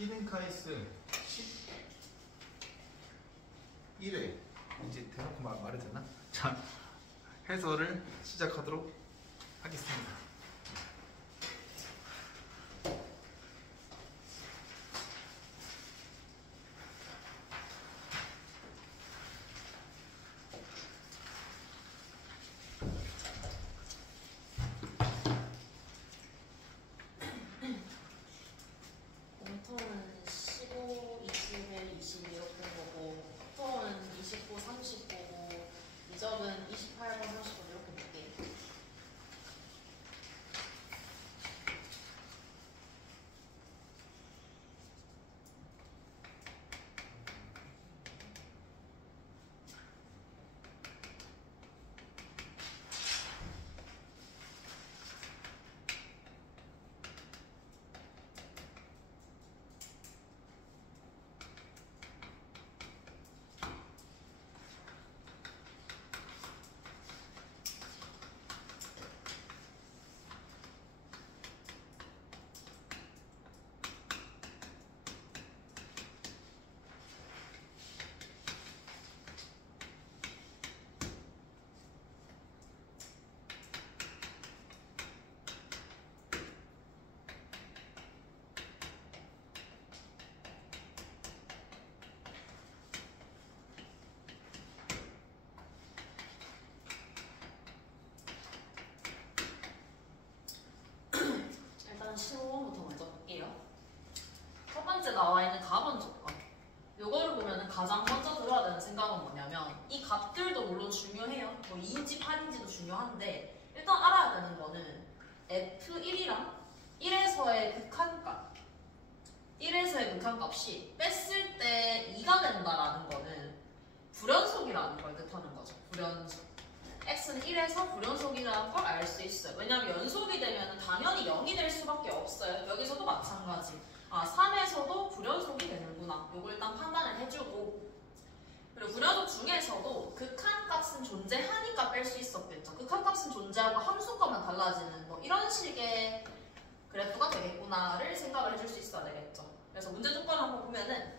히든카이스 11회 이제 대놓고 말해도 되나? 자, 해설을 시작하도록 하겠습니다. 몬터는 15, 21, 22 이렇게 보고 톡은 29, 30 보고 이적은 28번, 30번 이렇게 볼게요. 일단 15번부터 먼저 볼게요. 첫 번째 나와 있는 값은 조건. 요거를 보면은 가장 먼저 들어야 되는 생각은 뭐냐면 이 값들도 물론 중요해요. 뭐 2인지 8인지도 중요한데 일단 알아야 되는 거는 F1이랑 1에서의 극한값 1에서의 극한값이 뺐을 때 2가 된다라는 거는 불연속이라는 걸 뜻하는 거죠. 불연속. x는 1에서 불연속이라는 걸 알 수 있어요. 왜냐하면 연속이 되면 당연히 0이 될 수밖에 없어요. 여기서도 마찬가지. 3에서도 불연속이 되는구나. 요걸 일단 판단을 해주고, 그리고 불연속 중에서도 극한값은 존재하니까 뺄 수 있었겠죠. 극한값은 존재하고 함수값만 달라지는 뭐 이런 식의 그래프가 되겠구나를 생각을 해줄 수 있어야 되겠죠. 그래서 문제 조건을 한번 보면은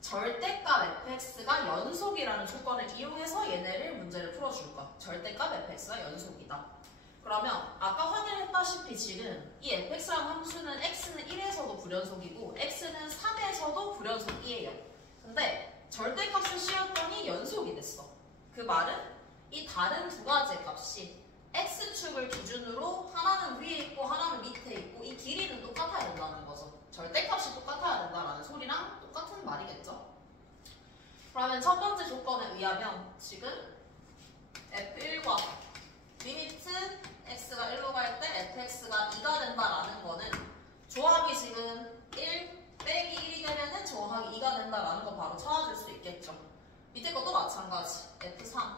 절대값 fx가 연속이라는 조건을 이용해서 얘네를 문제를 풀어줄 거야. 절대값 fx가 연속이다. 그러면 아까 확인했다시피 지금 이 fx라는 함수는 x는 1에서도 불연속이고 x는 3에서도 불연속이에요. 근데 절대값을 씌웠더니 연속이 됐어. 그 말은 이 다른 두 가지의 값이 x축을 기준으로 하나는 위에 있고 하나는 밑에 있고 이 길이는 똑같아야 된다는 거죠. 절대값이 똑같아야 된다는 소리랑 똑같은 말이겠죠. 그러면 첫 번째 조건에 의하면 지금 f1과 리미트 x가 1로 갈 때 fx가 2가 된다라는 거는 조합이 지금 1 빼기 1이 되면은 정확하게 2가 된다라는 거 바로 찾아줄 수 있겠죠. 밑에 것도 마찬가지. f3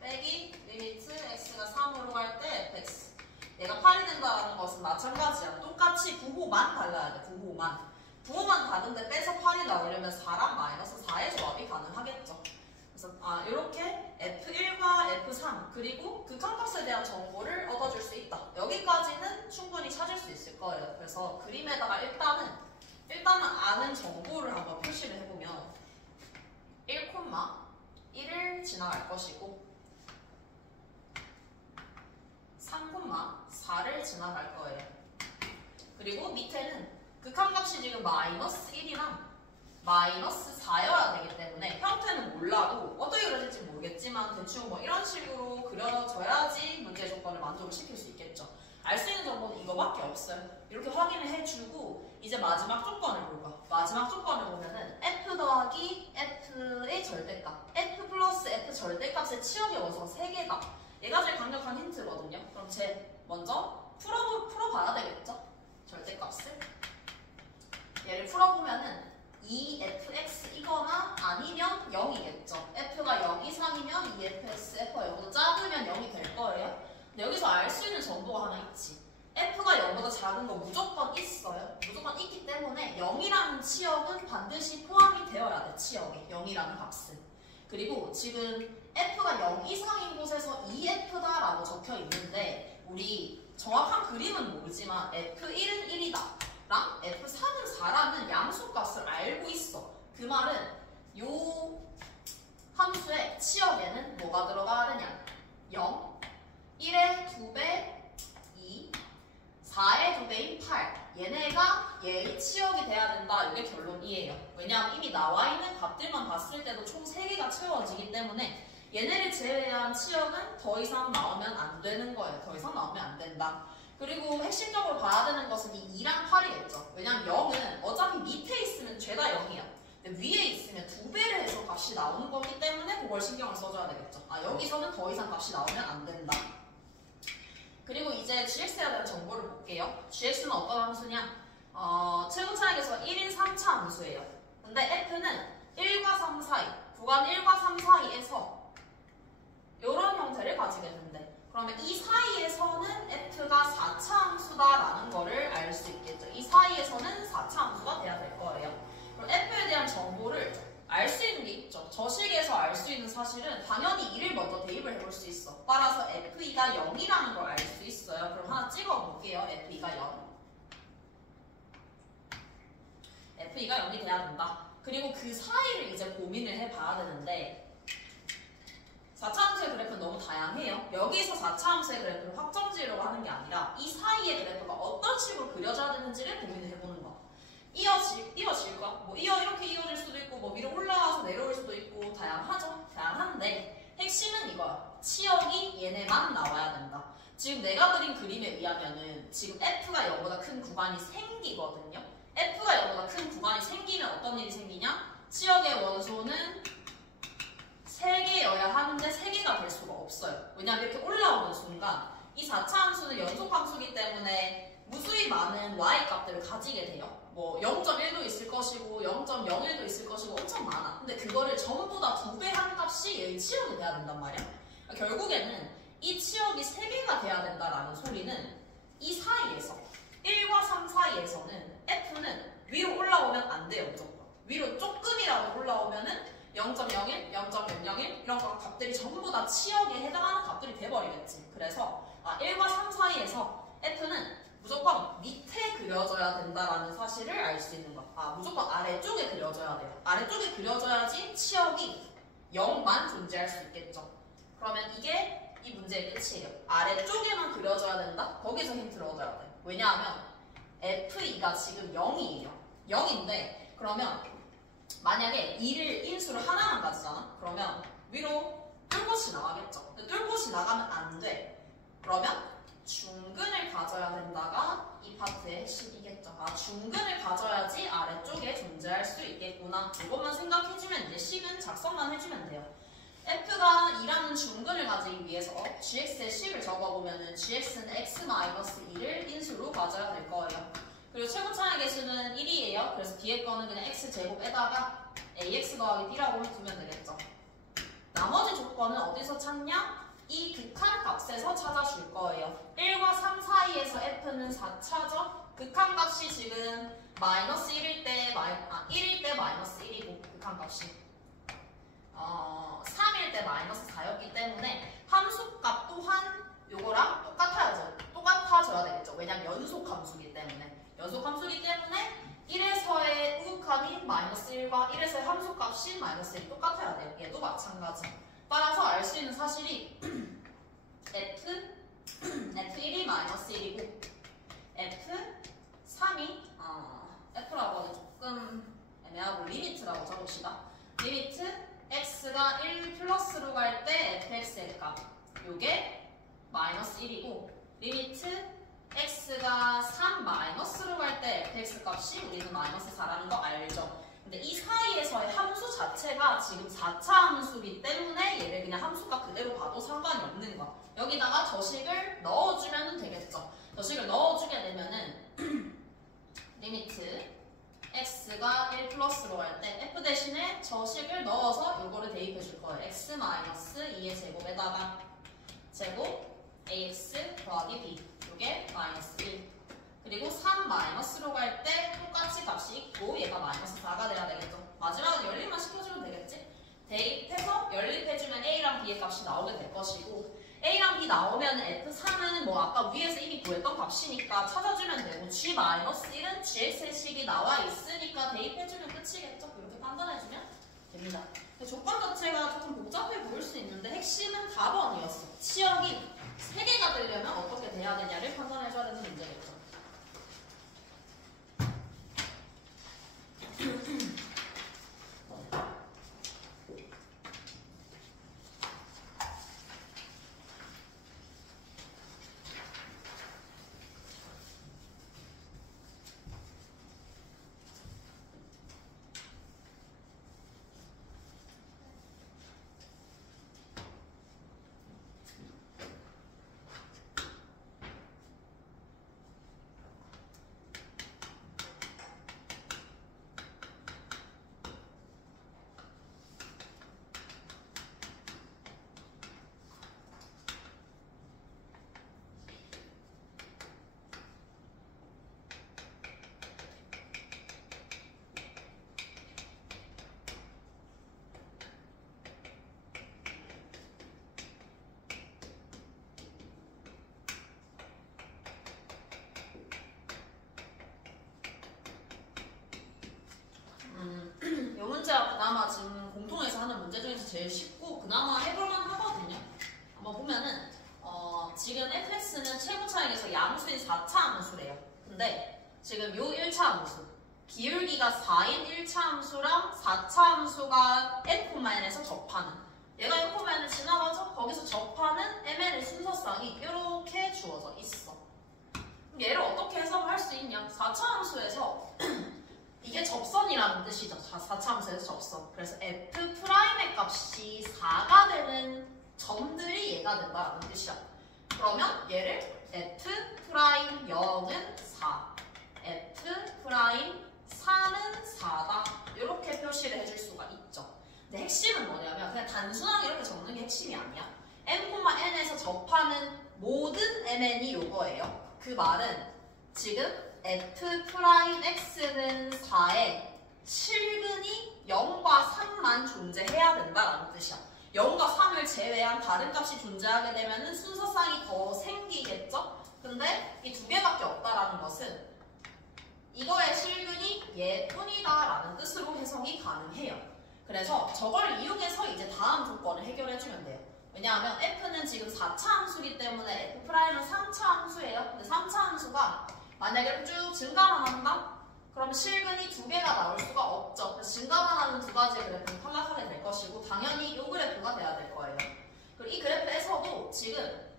빼기 리미트 x가 3으로 갈 때 fx 얘가 8이 된다는 것은 마찬가지야. 똑같이 부호만 달라야 돼. 부호만 다른데 빼서 8이 나오려면 4랑 마이너스 4의 조합이 가능하겠죠. 그래서 이렇게 F1과 F3 그리고 극한값에 대한 정보를 얻어줄 수 있다. 여기까지는 충분히 찾을 수 있을 거예요. 그래서 그림에다가 일단은 아는 정보를 한번 표시를 해보면 1,1을 지나갈 것이고 3,4를 지나갈 거예요. 그리고 밑에는 극한값이 지금 마이너스 1이랑 마이너스 4여야 되기 때문에 형태는 몰라도 어떻게 그려질지 모르겠지만 대충 뭐 이런 식으로 그려져야지 문제 조건을 만족을 시킬 수 있겠죠. 알 수 있는 정보는 이거밖에 없어요. 이렇게 확인을 해주고 이제 마지막 조건을 볼까? 마지막 조건을 보면은 f 더하기 f의 절대값 f 플러스 f 절대값의 치역이 어서 3개다. 얘가 제일 강력한 힌트거든요. 그럼 먼저 풀어봐야 되겠죠? 절대값을 얘를 풀어보면은 2fx이거나 아니면 0이겠죠. f가 0 이상이면 2fx, f가 0보다 작으면 0이 될 거예요. 근데 여기서 알 수 있는 정보가 하나 있지. f가 0보다 작은 거 무조건 있어요. 무조건 있기 때문에 0이라는 치역은 반드시 포함이 되어야 돼. 치역에 0이라는 값은. 그리고 지금 f가 0 이상인 곳에서 2f다라고 적혀 있는데 우리 정확한 그림은 모르지만 f1은 1이다. F랑 F4는 4라는 양수값을 알고 있어. 그 말은 요 함수의 치역에는 뭐가 들어가야 되냐? 0, 1의 2배 2, 4의 2배인 8. 얘네가 얘의 치역이 돼야 된다. 이게 결론이에요. 왜냐하면 이미 나와 있는 값들만 봤을 때도 총 3개가 채워지기 때문에 얘네를 제외한 치역은 더 이상 나오면 안 되는 거예요. 더 이상 나오면 안 된다. 그리고 핵심적으로 봐야 되는 것은 이 2랑 8이겠죠. 왜냐면 0은 어차피 밑에 있으면 죄다 0이야. 근데 위에 있으면 2배를 해서 값이 나오는 거기 때문에 그걸 신경을 써줘야 되겠죠. 여기서는 더 이상 값이 나오면 안 된다. 그리고 이제 GX에 대한 정보를 볼게요. GX는 어떤 함수냐? 최고차익에서 1인 3차 함수예요. 근데 F는 1과 3 사이, 구간 1과 3 사이에서 이런 형태를 가지게 된대. 그러면 이 사이에서는 F가 4차 함수다라는 거를 알 수 있겠죠. 이 사이에서는 4차 함수가 돼야 될 거예요. 그럼 F에 대한 정보를 알 수 있는 게 있죠. 저식에서 알 수 있는 사실은 당연히 2를 먼저 대입을 해볼 수 있어. 따라서 F2가 0이라는 걸 알 수 있어요. 그럼 하나 찍어볼게요. F2가 0. F2가 0이 돼야 된다. 그리고 그 사이를 이제 고민을 해봐야 되는데 4차 함수의 그래프는 너무 다양해요. 여기서 4차 함수의 그래프를 확정지으려고 하는 게 아니라 이 사이의 그래프가 어떤 식으로 그려져야 되는지를 고민을 해보는 거. 이어질까? 뭐 이렇게 이어질 수도 있고 뭐 위로 올라와서 내려올 수도 있고 다양하죠. 다양한데 핵심은 이거야. 치역이 얘네만 나와야 된다. 지금 내가 그린 그림에 의하면은 지금 F가 0보다 큰 구간이 생기거든요. F가 0보다 큰 구간이 생기면 어떤 일이 생기냐? 치역의 원소는 3개여야 하는데 3개가 될 수가 없어요. 왜냐하면 이렇게 올라오는 순간 이 4차 함수는 연속 함수이기 때문에 무수히 많은 y 값들을 가지게 돼요. 뭐 0.1도 있을 것이고 0.01도 있을 것이고 엄청 많아. 근데 그거를 전부 다 2배 한 값이 얘의 치역이 돼야 된단 말이야. 결국에는 이 치역이 3개가 돼야 된다라는 소리는 이 사이에서 1과 3 사이에서는 F는 위로 올라오면 안 돼요. 무조건. 위로 조금이라도 올라오면은 0.01, 0.001 이런 값들이 전부 다 치역에 해당하는 값들이 돼버리겠지. 그래서 1과 3 사이에서 F는 무조건 밑에 그려져야 된다라는 사실을 알 수 있는 거. 무조건 아래쪽에 그려져야 돼요. 아래쪽에 그려져야지 치역이 0만 존재할 수 있겠죠. 그러면 이게 이 문제의 끝이에요. 아래쪽에만 그려져야 된다? 거기서 힌트를 얻어야 돼. 왜냐하면 F2가 지금 0이에요. 0인데 그러면 만약에 2를 인수를 하나만 가지잖아? 그러면 위로 뚫고시 나가겠죠. 근데 뚫고시 나가면 안 돼. 그러면 중근을 가져야 된다가 이 파트의 핵심이겠죠. 중근을 가져야지 아래쪽에 존재할 수 있겠구나. 이것만 생각해주면 이제 식은 작성만 해주면 돼요. F가 2라는 중근을 가지기 위해서 GX의 식을 적어보면은 GX는 X-2를 인수로 가져야 될 거예요. 그리고 최고차의 개수는 1이에요. 그래서 뒤에 거는 그냥 X제곱에다가 AX 더하기 B라고 두면 되겠죠. 나머지 조건은 어디서 찾냐? 이 극한 값에서 찾아줄 거예요. 1과 3 사이에서 F는 4차죠? 극한 값이 지금 마이너스 1일 때, 1일 때 마이너스 1이고 극한 값이 3일 때 마이너스 4였기 때문에 함수값 또한 요거랑 똑같아져야 되겠죠. 왜냐면 연속 함수이기 때문에. 연속 함수이기 때문에 1에서의 우극함이 마이너스 1과 1에서의 함수값이 마이너스 1이 똑같아야 돼요. 얘도 마찬가지. 따라서 알 수 있는 사실이 F1이 마이너스 1이고 F3이 F라고 하기 조금 애매하고 리미트라고 적읍시다. 리미트 X가 1 플러스로 갈 때 fx의 값 요게 마이너스 1이고 리미트 X가 3 마이너스로 갈 때 fx 값이 우리는 마이너스 4라는 거 알죠? 근데 이 사이에서의 함수 자체가 지금 4차 함수이기 때문에 얘를 그냥 함수값 그대로 봐도 상관이 없는 거. 여기다가 저식을 넣어주면 되겠죠. 저식을 넣어주게 되면은 리미트 x가 1 플러스로 갈 때 f 대신에 저식을 넣어서 요거를 대입해 줄 거예요. x-2의 제곱에다가 제곱 ax 더하기 b 요게 마이너스 1. 그리고 3 마이너스로 갈 때 똑같이 값이 있고 얘가 마이너스 4가 돼야 되겠죠. 마지막은 연립만 시켜주면 되겠지. 대입해서 연립해주면 a랑 b의 값이 나오게 될 것이고 A랑 B 나오면 F3은 뭐 아까 위에서 이미 구했던 값이니까 찾아주면 되고 G-1은 GX의 식이 나와 있으니까 대입해주면 끝이겠죠? 이렇게 판단해주면 됩니다. 조건 자체가 조금 복잡해 보일 수 있는데 핵심은 4번이었어. 치역이 3개가 되려면 어떻게 돼야 되냐를 판단해줘야 되는 문제겠죠. 이 문제가 그나마 지금 공통에서 하는 문제 중에서 제일 쉽고 그나마 해볼만 하거든요. 한번 보면은 지금 fx는 최고 차항에서 양수인 4차 함수래요. 근데 지금 요 1차 함수 기울기가 4인 1차 함수랑 4차 함수가 n,n에서 접하는 얘가 n,n을 지나가죠? 거기서 접하는 mn의 순서상이 이렇게 주어져 있어. 그럼 얘를 어떻게 해석을 할 수 있냐? 4차 함수에서 이게 접선이라는 뜻이죠. 4차 함수에서 접선. 그래서 f'의 값이 4가 되는 점들이 얘가 된다는 뜻이야. 그러면 얘를 f'0은 4, f'4는 4다. 이렇게 표시를 해줄 수가 있죠. 근데 핵심은 뭐냐면 그냥 단순하게 이렇게 적는 게 핵심이 아니야. m,n에서 접하는 모든 mn이 요거예요. 그 말은 지금 f'x는 4에 실근이 0과 3만 존재해야 된다는 뜻이야. 0과 3을 제외한 다른 값이 존재하게 되면 순서상이 더 생기겠죠? 근데 이 2개밖에 없다라는 것은 이거의 실근이 얘뿐이다라는 뜻으로 해석이 가능해요. 그래서 저걸 이용해서 이제 다음 조건을 해결해주면 돼요. 왜냐하면 f는 지금 4차 함수이기 때문에 f'은 3차 함수예요. 근데 3차 함수가 만약에 쭉 증가만 한다? 그럼 실근이 2개가 나올 수가 없죠. 그래서 증가만 하는 2가지 그래프는 탈락하게 될 것이고 당연히 이 그래프가 돼야 될 거예요. 그리고 이 그래프에서도 지금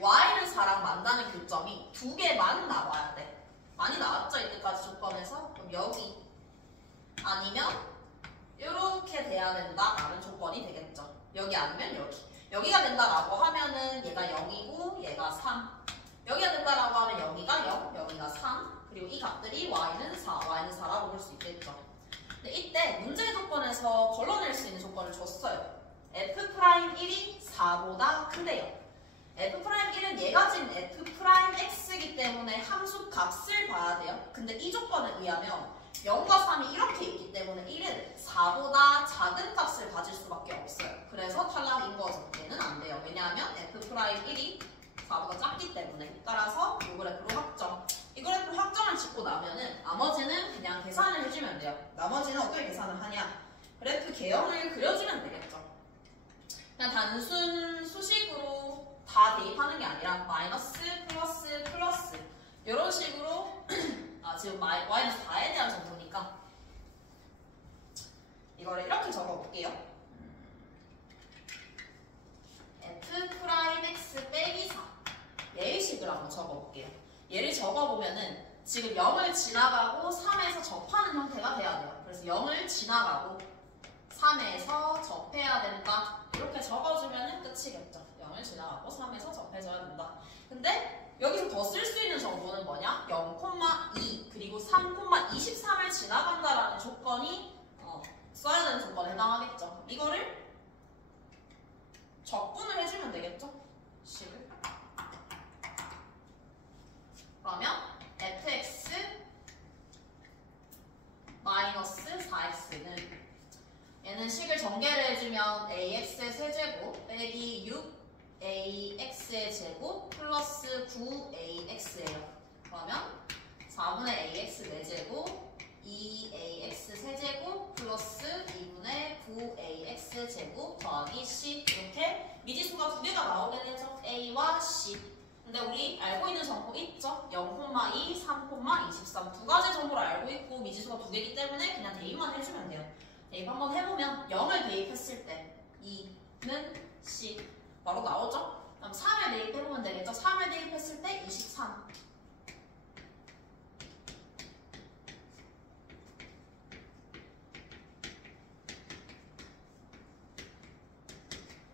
y는 4랑 만나는 교점이 2개만 나와야 돼. 많이 나왔죠? 이때까지 조건에서. 그럼 여기 아니면 이렇게 돼야 된다라는 조건이 되겠죠. 여기 아니면 여기. 여기가 된다라고 하면은 얘가 0이고 얘가 3. 여기가 된다라고 하면 여기가 0, 여기가 3. 그리고 이 값들이 y는 4, y는 4라고 볼 수 있겠죠. 근데 이때 문제 조건에서 걸러낼 수 있는 조건을 줬어요. f'1이 4보다 큰데요. f'1은 얘가 지금 f'x이기 때문에 함수 값을 봐야 돼요. 근데 이 조건에 의하면 0과 3이 이렇게 있기 때문에 1은 4보다 작은 값을 가질 수밖에 없어요. 그래서 탈락인 거죠. 얘는 안 돼요. 왜냐하면 f'1이 4보다 작기 때문에. 따라서 이 그래프로 확정. 이 그래프로 확정을 짓고 나면은 나머지는 그냥 계산을 해주면 돼요. 나머지는 어떻게 계산을 하냐? 그래프 개형을 그려주면 되겠죠. 그냥 단순 수식으로 다 대입하는 게 아니라 마이너스, 플러스, 플러스 이런 식으로 지금 y는 4에 대한 정보니까 이거를 이렇게 적어볼게요. f'(x) 빼기 4 얘의 식을 한번 적어볼게요. 얘를 적어보면은 지금 0을 지나가고 3에서 접하는 형태가 돼야 돼요. 그래서 0을 지나가고 3에서 접해야 된다. 이렇게 적어주면 끝이겠죠. 0을 지나가고 3에서 접해줘야 된다. 근데 여기서 더 쓸 수 있는 정보는 뭐냐? 0,2 그리고 3,23을 지나간다라는 조건이 써야 되는 조건에 해당하겠죠. 이거를 적분을 해주면 되겠죠? 식을. 그러면 fx 마이너스 4x는 얘는 식을 전개를 해주면 ax의 세제곱 빼기 6 AX의 제곱 플러스 9AX예요. 그러면 4분의 AX 4제곱 2AX 세제곱 플러스 2분의 9AX 제곱 더하기 C 이렇게 미지수가 두 개가 나오게 되죠. A와 C. 근데 우리 알고 있는 정보 있죠? 0,2, 3,23 두 가지 정보를 알고 있고 미지수가 두 개이기 때문에 그냥 대입만 해주면 돼요. 대입 한번 해보면 0을 대입했을 때 2는 C 바로 나오죠? 그럼 3을 대입해보면 되겠죠? 3을 대입했을 때 23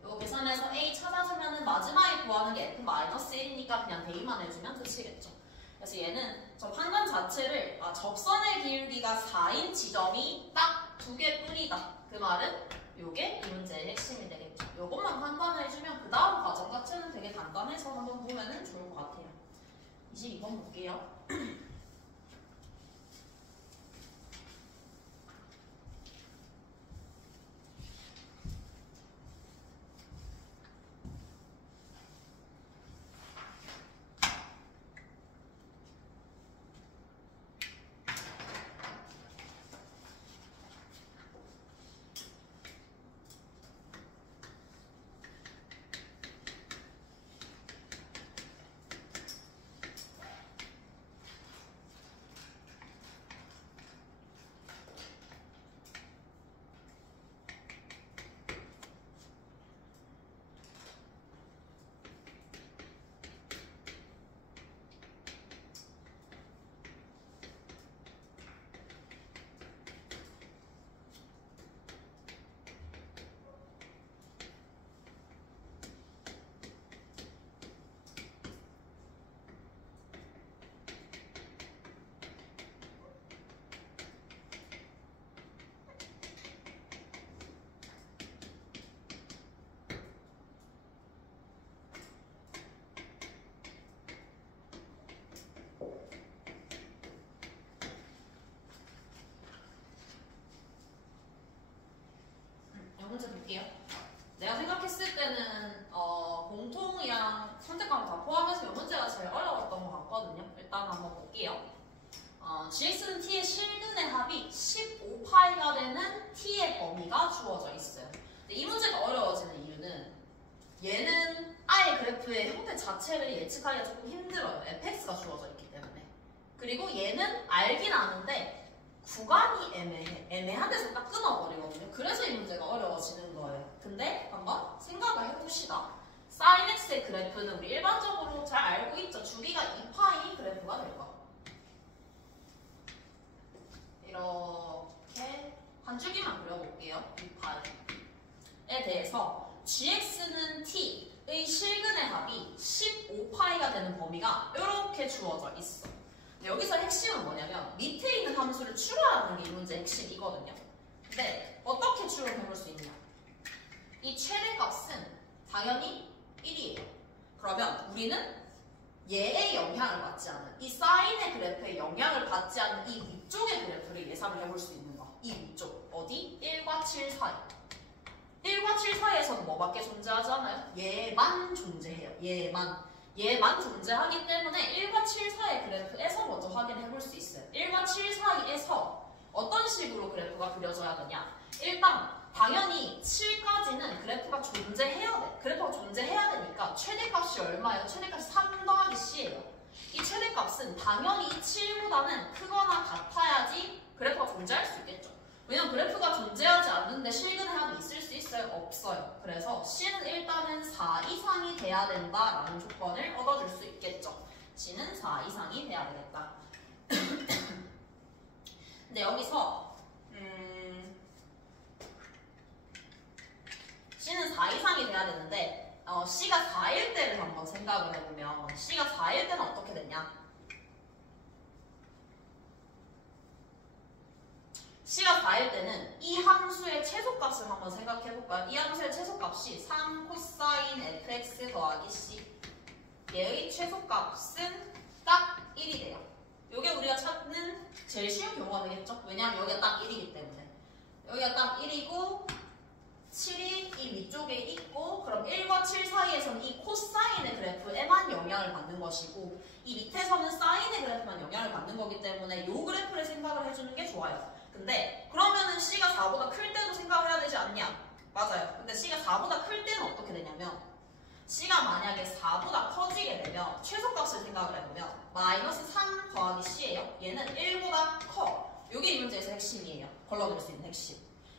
이거 계산해서 A 찾아주면 마지막에 구하는 게 F-1이니까 그냥 대입만 해주면 끝이겠죠. 그래서 얘는 저 판단 자체를 접선의 기울기가 4인 지점이 딱 두 개뿐이다. 그 말은 요게 이 문제의 핵심이 되겠죠. 요것만 판단해주면 그 다음 과정 자체는 되게 간단해서 한번 보면은 좋을 것 같아요. 22번 볼게요. 문제 볼게요. 내가 생각했을 때는 공통이랑 선택과목 다 포함해서 이 문제가 제일 어려웠던 것 같거든요. 일단 한번 볼게요. GX는 T의 실근의 합이 15파이가 되는 T의 범위가 주어져 있어요. 근데 이 문제가 어려워지는 이유는 얘는 아예 그래프의 형태 자체를 예측하기가 조금 힘들어요. fx가 주어져 있기 때문에. 그리고 얘는 알긴 아는데 구간이 애매한 데서 딱 끊어버리거든요. 그래서 이 문제가 어려워지는 거예요. 근데 한번 생각을 해봅시다. sin x의 그래프는 우리 일반적으로 잘 알고 있죠. 주기가 2파이 그래프가 될 거. 이렇게 한 줄기만 그려볼게요. 2파이에 대해서 gx는 t의 실근의 합이 15파이가 되는 범위가 이렇게 주어져 있어. 여기서 핵심은 뭐냐면 밑에 있는 함수를 추론하는 게 이 문제의 핵심이거든요. 근데 어떻게 추론해볼 수 있냐? 이 최대값은 당연히 1이에요. 그러면 우리는 얘의 영향을 받지 않은 이 사인의 그래프의 영향을 받지 않은 이 위쪽의 그래프를 예상을 해볼 수 있는 거. 이 위쪽 어디? 1과 7 사이. 1과 7 사이에서는 뭐밖에 존재하지 않아요? 얘만 존재해요. 얘만 존재하기 때문에 1과 7 사이의 그래프에서 먼저 확인해 볼 수 있어요. 1과 7 사이에서 어떤 식으로 그래프가 그려져야 되냐? 일단 당연히 7까지는 그래프가 존재해야 돼. 그래프가 존재해야 되니까 최대값이 얼마예요? 최대값이 3 더하기 C예요. 이 최대값은 당연히 7보다는 크거나 같아야지 그래프가 존재할 수 있겠죠. 왜냐면 그래프가 존재하지 않는데 실근의 합이 있을 수 있어요? 없어요. 그래서 C는 일단은 4 이상이 돼야 된다라는 조건을 얻어줄 수 있겠죠. C는 4 이상이 돼야 되겠다. 근데 여기서 C는 4 이상이 돼야 되는데 C가 4일 때를 한번 생각을 해보면 C가 4일 때는 어떻게 됐냐? C가 4일 때는 이 함수의 최소값을 한번 생각해볼까요? 이 함수의 최소값이 3 코사인 fx 더하기 c. 얘의 최소값은 딱 1이 돼요. 이게 우리가 찾는 제일 쉬운 경우가 되겠죠? 왜냐하면 여기가 딱 1이기 때문에. 여기가 딱 1이고 7이 이 위쪽에 있고 그럼 1과 7 사이에서는 이 코사인의 그래프에만 영향을 받는 것이고 이 밑에서는 사인의 그래프만 영향을 받는 거기 때문에 이 그래프를 생각을 해주는 게 좋아요. 근데 그러면은 C가 4보다 클 때도 생각을 해야 되지 않냐? 맞아요. 근데 C가 4보다 클 때는 어떻게 되냐면 C가 만약에 4보다 커지게 되면 최소값을 생각을 해보면 마이너스 3 더하기 C예요. 얘는 1보다 커. 이게 이 문제에서 핵심이에요. 걸러낼 수 있는 핵심.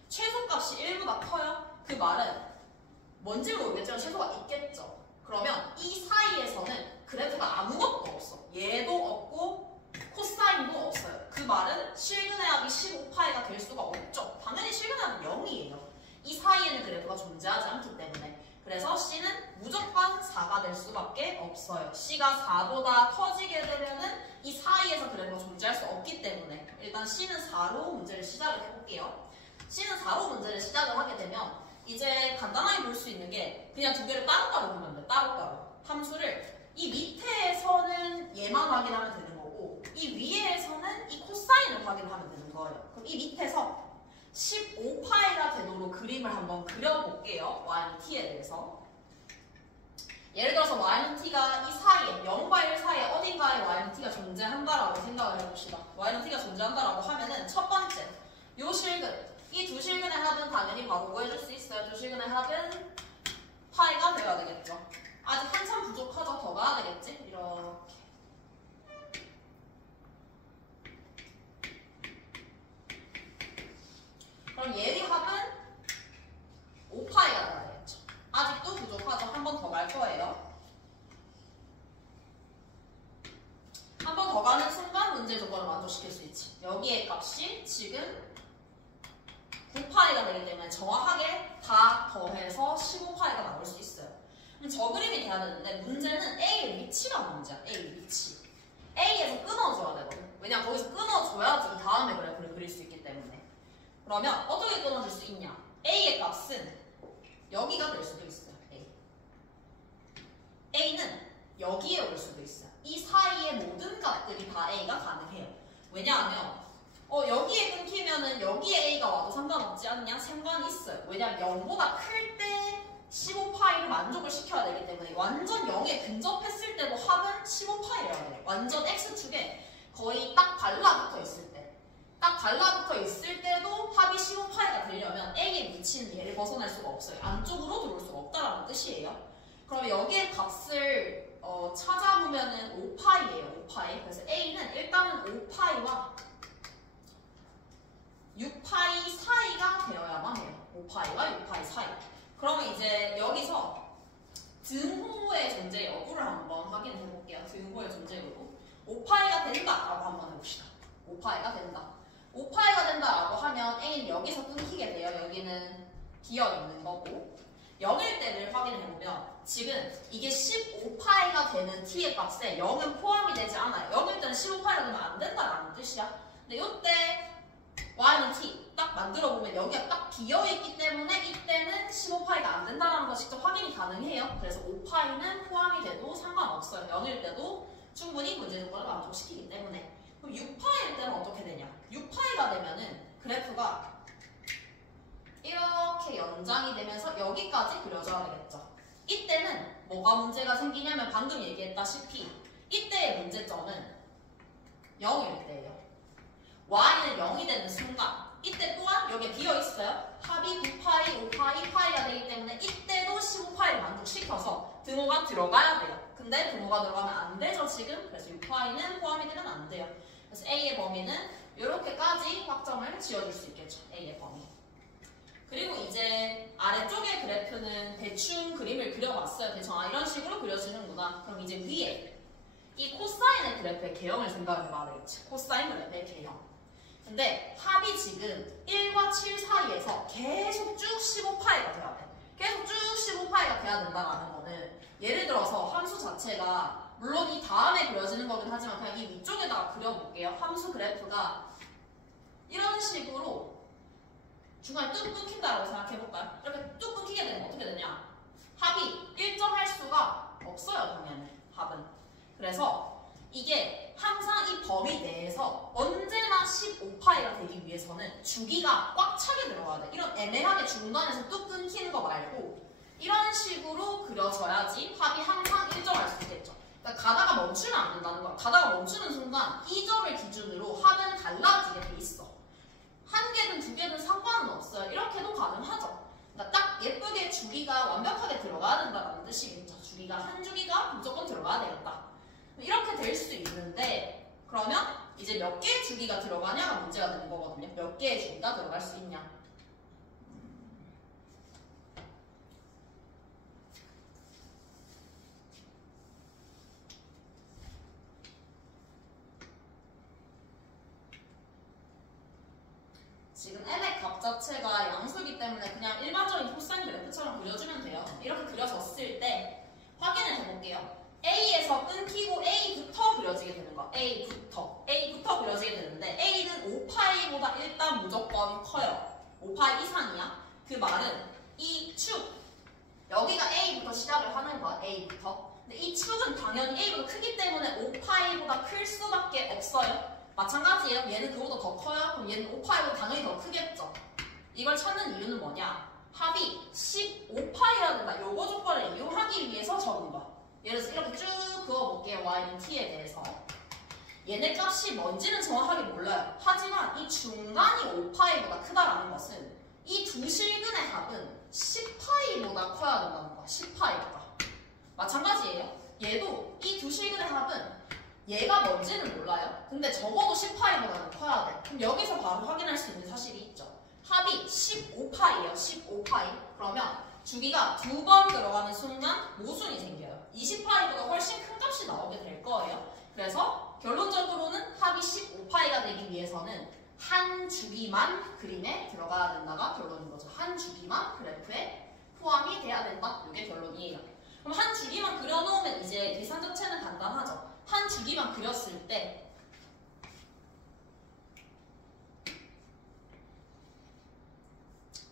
최소값이 1보다 커요? 그 말은 뭔지 모르겠지만 최소가 있겠죠. 그러면 이 사이에서는 그래프가 아무것도 없어. 얘도 없고 코사인도 없어요. 그 말은 실근의 합이 15파이가 될 수가 없죠. 당연히 실근의 합은 0이에요. 이 사이에는 그래프가 존재하지 않기 때문에. 그래서 C는 무조건 4가 될 수밖에 없어요. C가 4보다 커지게 되면은 이 사이에서 그래프가 존재할 수 없기 때문에 일단 C는 4로 문제를 시작을 해볼게요. C는 4로 문제를 시작을 하게 되면 이제 간단하게 볼 수 있는 게 그냥 두 개를 따로따로 보면 돼. 따로따로. 함수를 이 밑에서는 얘만 확인하면 되는 거고 이 위에서는 이 코사인을 확인하면 되는 거예요. 그럼 이 밑에서 15파이가 되도록 그림을 한번 그려볼게요. y는 t에 대해서. 예를 들어서 y는 t가 이 사이에 0과 1 사이에 어딘가에 y는 t가 존재한다라고 생각을 해봅시다. y는 t가 존재한다라고 하면은 첫 번째 요 실근 이 두 실근의 합은 당연히 바로 구해줄 수 있어요. 두 실근의 합은 파이가 되어야 되겠죠. 아직 한참 부족하죠. 더 가야 되겠지? 이렇게. 그럼 얘의 합은 5파이가 나야 되겠죠. 아직도 부족하죠. 한 번 더 갈 거예요. 한 번 더 가는 순간 문제 조건을 만족시킬 수 있지. 여기의 값이 지금 9파이가 되기 때문에 정확하게 다 더해서 15파이가 나올 수 있어요. 그럼 저 그림이 돼야 되는데 문제는 A의 위치가 문제야. A의 위치. A에서 끊어줘야 되거든. 왜냐면 거기서 끊어줘야지 이 다음에 그래프를 그릴 수 있기 때문에. 그러면 어떻게 끊어줄 수 있냐? A의 값은 여기가 될 수도 있어요. A는 여기에 올 수도 있어요. 이 사이의 모든 값들이 다 A가 가능해요. 왜냐하면 여기에 끊기면은 여기에 A가 와도 상관없지 않냐? 상관이 있어요. 왜냐면 0보다 클 때 15파이를 만족을 시켜야 되기 때문에 완전 0에 근접했을 때도 합은 15파이여야 돼요. 완전 X축에 거의 딱 달라붙어 있을 때. 딱 달라붙어 있을 때도 합이 15파이가 되려면 A의 위치는 얘를 벗어날 수가 없어요. 안쪽으로 들어올 수가 없다라는 뜻이에요. 그럼 여기에 값을 찾아보면은 5파이예요. 5파이. 그래서 A는 일단은 5파이와 6파이 사이가 되어야만 해요. 5파이와 6파이 사이. 그러면 이제 여기서 등호의 존재 여부를 한번 확인해 볼게요. 등호의 존재 여부. 5파이가 된다라고 한번 해봅시다. 5파이가 된다. 5파이가 된다라고 하면 A는 여기서 끊기게 돼요. 여기는 비어있는 거고 0일 때를 확인해 보면 지금 이게 15파이가 되는 t의 값에 0은 포함이 되지 않아요. 0일 때는 15파이가 되면 안 된다라는 뜻이야. 근데 이때 y는 t 딱 만들어 보면 여기가 딱 비어있기 때문에 이때는 15파이가 안 된다는 거 직접 확인이 가능해요. 그래서 5파이는 포함이 돼도 상관없어요. 0일 때도 충분히 문제 조건을 만족시키기 때문에. 그럼 6파이일 때는 어떻게 되냐? 6파이가 되면은 그래프가 이렇게 연장이 되면서 여기까지 그려져야 되겠죠. 이때는 뭐가 문제가 생기냐면 방금 얘기했다시피 이때의 문제점은 0일 때예요. y는 0이 되는 순간 이때 또한 여기에 비어있어요. 합이 9파이, 5파이, 파이가 되기 때문에 이때도 15파이를 만족시켜서 등호가 들어가야 돼요. 근데 등호가 들어가면 안 되죠 지금. 그래서 6파이는 포함이 되면 안 돼요. 그래서 A의 범위는 이렇게까지 확정을 지어줄 수 있겠죠. A의 범위. 그리고 이제 아래쪽의 그래프는 대충 그림을 그려봤어요. 대충 이런 식으로 그려지는구나. 그럼 이제 위에 이 코사인의 그래프의 개형을 생각해봐야 되겠지. 코사인 그래프의 개형. 근데 합이 지금 1과 7 사이에서 계속 쭉 15파이가 돼야 돼. 계속 쭉 15파이가 돼야 된다는 거는 예를 들어서 함수 자체가 물론 이 다음에 그려지는 거긴 하지만 그냥 이 위쪽에다가 그려볼게요. 함수 그래프가 이런 식으로 중간에 뚝 끊긴다라고 생각해볼까요? 이렇게 뚝 끊기게 되면 어떻게 되냐? 합이 일정할 수가 없어요, 당연히. 합은. 그래서 이게 항상 이 범위 내에서 언제나 15파이가 되기 위해서는 주기가 꽉 차게 들어가야 돼. 이런 애매하게 중간에서 뚝 끊기는 거 말고 이런 식으로 그려져야지 합이 항상 일정할 수 있겠죠. 그러니까 가다가 멈추면 안 된다는 거야. 가다가 멈추는 순간 이 점을 기준으로 합은 달라지게 돼 있어. 한 개든 두 개든 상관은 없어요. 이렇게도 가능하죠. 그러니까 딱 예쁘게 주기가 완벽하게 들어가야 된다는 뜻이겠죠. 주기가 한 주기가 무조건 들어가야 되겠다. 이렇게 될 수 있는데 그러면 이제 몇 개의 주기가 들어가냐가 문제가 되는 거거든요. 몇 개의 주기가 들어갈 수 있냐. 지금 n의 값 자체가 양수이기 때문에 그냥 일반적인 코사인 그래프처럼 그려주면 돼요. 이렇게 그려졌을 때 확인을 해볼게요. A에서 끊기고 A부터 그려지게 되는 거야. A부터 그려지게 되는데 A는 5파이보다 일단 무조건 커요. 5파이 이상이야. 그 말은 이 축, 여기가 A부터 시작을 하는 거야. A부터. 근데 이 축은 당연히 A보다 크기 때문에 5파이보다 클 수밖에 없어요. 마찬가지예요. 얘는 그보다 더 커요. 그럼 얘는 5파이보다 당연히 더 크겠죠. 이걸 찾는 이유는 뭐냐? 합이 15파이라 된다. 요거 조건을 이용하기 위해서 적은 거야. 예를 들어서 이렇게 쭉 그어볼게요. y는 t에 대해서. 얘네 값이 뭔지는 정확하게 몰라요. 하지만 이 중간이 5파이보다 크다라는 것은 이 두 실근의 합은 10파이보다 커야 된다는 거야. 10파이보다. 마찬가지예요. 얘도 이 두 실근의 합은 얘가 뭔지는 몰라요. 근데 적어도 10파이보다는 커야 돼. 그럼 여기서 바로 확인할 수 있는 사실이 있죠. 합이 15파이예요. 15파이. 그러면 주기가 두 번 들어가는 순간 모순이 생겨요. 20파이보다 훨씬 큰 값이 나오게 될 거예요. 그래서 결론적으로는 합이 15파이가 되기 위해서는 한 주기만 그림에 들어가야 된다가 결론인 거죠. 한 주기만 그래프에 포함이 돼야 된다. 이게 결론이에요. 그럼 한 주기만 그려놓으면 이제 계산 자체는 간단하죠. 한 주기만 그렸을 때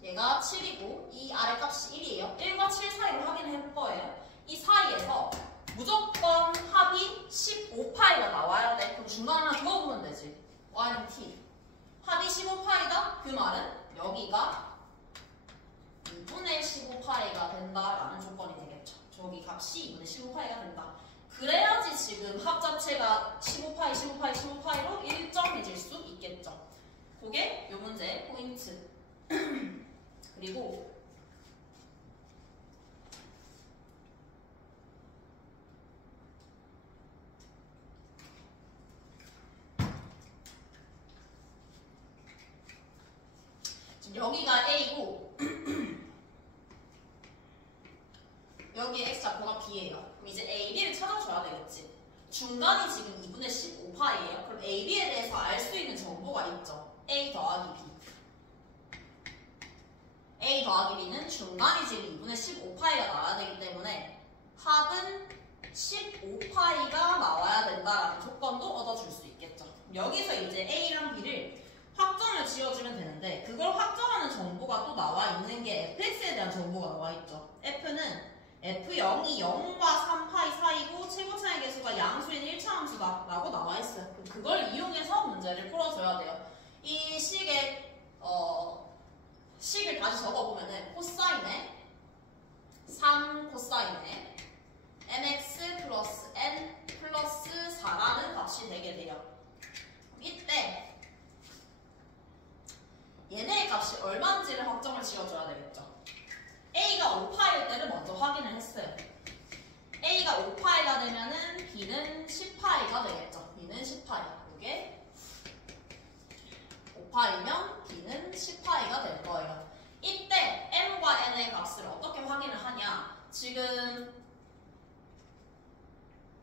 얘가 7이고 이 아래 값이 1이에요. 1과 7 사이로 확인해 볼 거예요. 이 사이에서 무조건 합이 15파이가 나와야 돼. 그럼 중간 하나 그어보면 되지. y는 t. 합이 15파이다? 그 말은 여기가 2분의 15파이가 된다라는 조건이 되겠죠. 저기 값이 2분의 15파이가 된다. 그래야지 지금 합 자체가 15파이, 15파이, 15파이로 일정해질 수 있겠죠. 그게 이 문제의 포인트. 그리고 지금 여기가 A고 여기에 X좌표가 B예요. 그럼 이제 A, B를 찾아줘야 되겠지. 중간이 지금 2분의 15파이예요. 그럼 A, B에 대해서 알 수 있는 정보가 있죠. A 더하기 B. A 더하기 B는 중간이 지금 2분의 15파이가 나와야 되기 때문에 합은 15파이가 나와야 된다라는 조건도 얻어줄 수 있겠죠. 여기서 이제 A랑 B를 확정을 지어주면 되는데 그걸 확정하는 정보가 또 나와 있는 게 fx에 대한 정보가 나와 있죠. f는 f0이 0과 3파이 사이고 최고 차이 계수가 양수인 1차 함수다 라고 나와 있어요. 그럼 그걸 이용해서 문제를 풀어줘야 돼요. 이 식의 식을 다시 적어보면은 코사인에 3 코사인에 mx 플러스 n 플러스 4라는 값이 되게 돼요. 이때 얘네의 값이 얼마인지를 확정을 지어줘야 되겠죠. A가 5파일 때를 먼저 확인을 했어요. A가 5파이가 되면은 B는 10파이가 되겠죠. B는 10파이. 이게 5파이면 B는 10파이가 될 거예요. 이때 M과 N의 값을 어떻게 확인을 하냐. 지금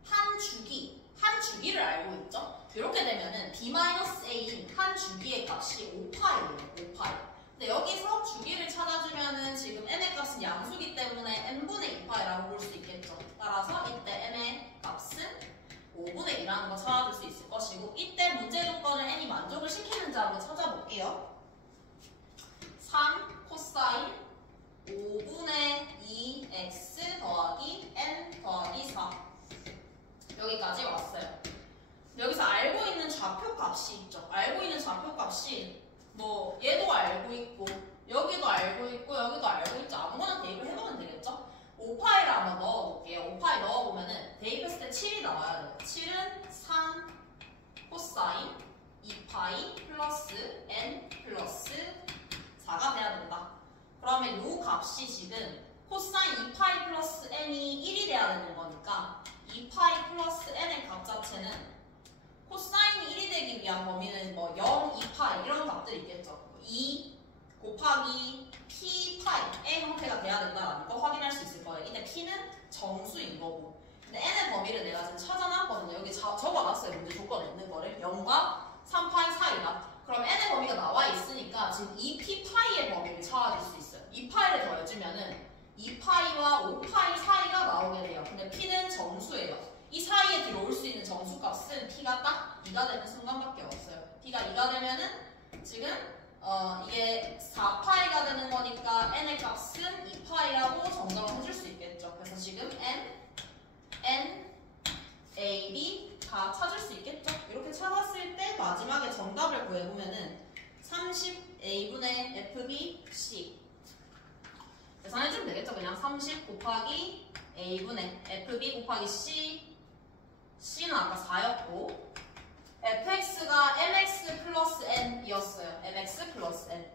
한 주기를 알고 있죠? 이렇게 되면은 B-A인 한 주기의 값이 5파이예요. 5파이. 근데 여기서 주기를 찾아주면은 지금 N의 값은 양수기 때문에 N분의 2파이라고 볼 수 있겠죠. 따라서 이때 N의 값은 5분의 2라는 거 찾아줄 수 있을 것이고 이때 문제 조건을 N이 만족을 시키는지 한번 찾아볼게요. 3 코사인 5분의 2x 더하기 N 더하기 4 여기까지 왔어요. 여기서 알고 있는 좌표값이 있죠. 알고 있는 좌표값이 뭐 얘도 알고 있고 여기도 알고 있고 여기도 알고 있죠. 아무거나 대입을 해보면 되겠죠. 5파이를 한번 넣어볼게요. 5파이 넣어보면은 대입했을 때 7이 나와야 돼요. 7은 3 코사인 2파이 플러스 n 플러스 4가 돼야 된다. 그러면 이 값이 지금 코사인 2파이 플러스 n이 1이 돼야 되는 거니까 2파이 플러스 n의 값 자체는 코사인이 1이 되기 위한 범위는 뭐 0, 2파이 이런 값들이 있겠죠. 2 곱하기 p 파이의 형태가 돼야 된다라는 거 확인할 수 있을 거예요. 이때 p는 정수인 거고. 근데 n의 범위를 내가 지금 찾아놨거든요. 여기 적어놨어요. 문제 조건에 있는 거를. 0과 3파이 사이다. 그럼 n의 범위가 나와 있으니까 지금 2p 파이의 범위를 찾아줄 수 있어요. 2파이를 더해주면은 2파이와 5파이 사이가 나오게 돼요. 근데 p는 정수예요. 이 사이에 들어올 수 있는 정수값은 p가 딱 2가 되는 순간밖에 없어요. p가 2가 되면은 지금 이게 4파이가 되는 거니까 n의 값은 2파이라고 정정을 해줄 수 있겠죠. 그래서 지금 n, a, b 다 찾을 수 있겠죠. 이렇게 찾았을 때 마지막에 정답을 구해보면은 30a분의 fb, c 계산해주면 되겠죠. 그냥 30 곱하기 a분의 fb 곱하기 c c는 아까 4였고 fx가 mx 플러스 n 이었어요. mx 플러스 n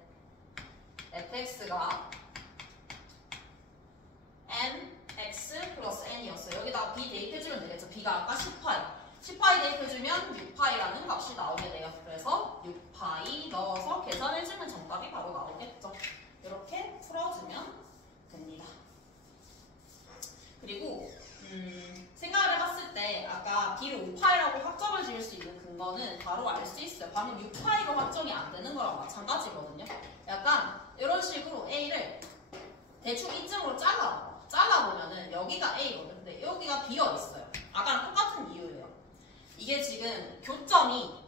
fx가 mx 플러스 n 이었어요. 여기다가 b 대입해주면 되겠죠. b가 아까 10파이 대입해주면 6파이라는 값이 나오게 돼요. 그래서 6파이 넣어서 계산해주면 정답이 바로 나오겠죠. 이렇게 풀어주면 됩니다. 그리고 생각을 해봤을 때 아까 b를 5파이라고 확정을 지을 수 있는 근거는 바로 알 수 있어요. 방금 6파이가 확정이 안 되는 거랑 마찬가지거든요. 약간 이런 식으로 a를 대충 이쯤으로 잘라보면은 여기가 a거든. 근데 여기가 비어 있어요. 아까랑 똑같은 이유예요. 이게 지금 교점이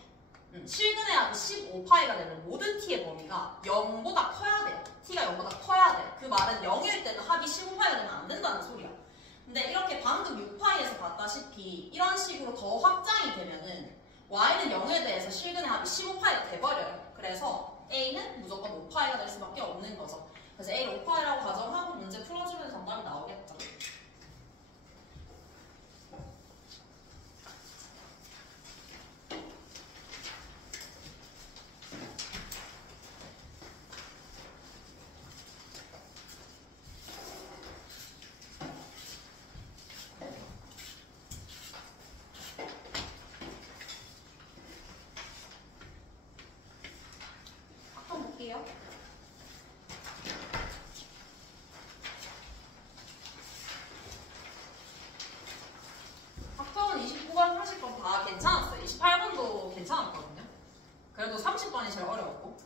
실근의 합이 15파이가 되는 모든 t의 범위가 0보다 커야 돼요. t가 0보다 커야 돼. 그 말은 0일 때는 합이 15파이가 되면 안 된다는 소리야. 근데 이렇게 방금 6파이에서 봤다시피 이런 식으로 더 확장이 되면은 y는 0에 대해서 실근의 합이 15파이가 돼버려요. 그래서 a는 무조건 5파이가 될 수밖에 없는 거죠. 그래서 a를 5파이라고 가정하고 문제 풀어주면 정답이 나오겠죠. 볼게요. 학점은 29번, 30번 다 괜찮았어요. 28번도 괜찮았거든요. 그래도 30번이 제일 어려웠고.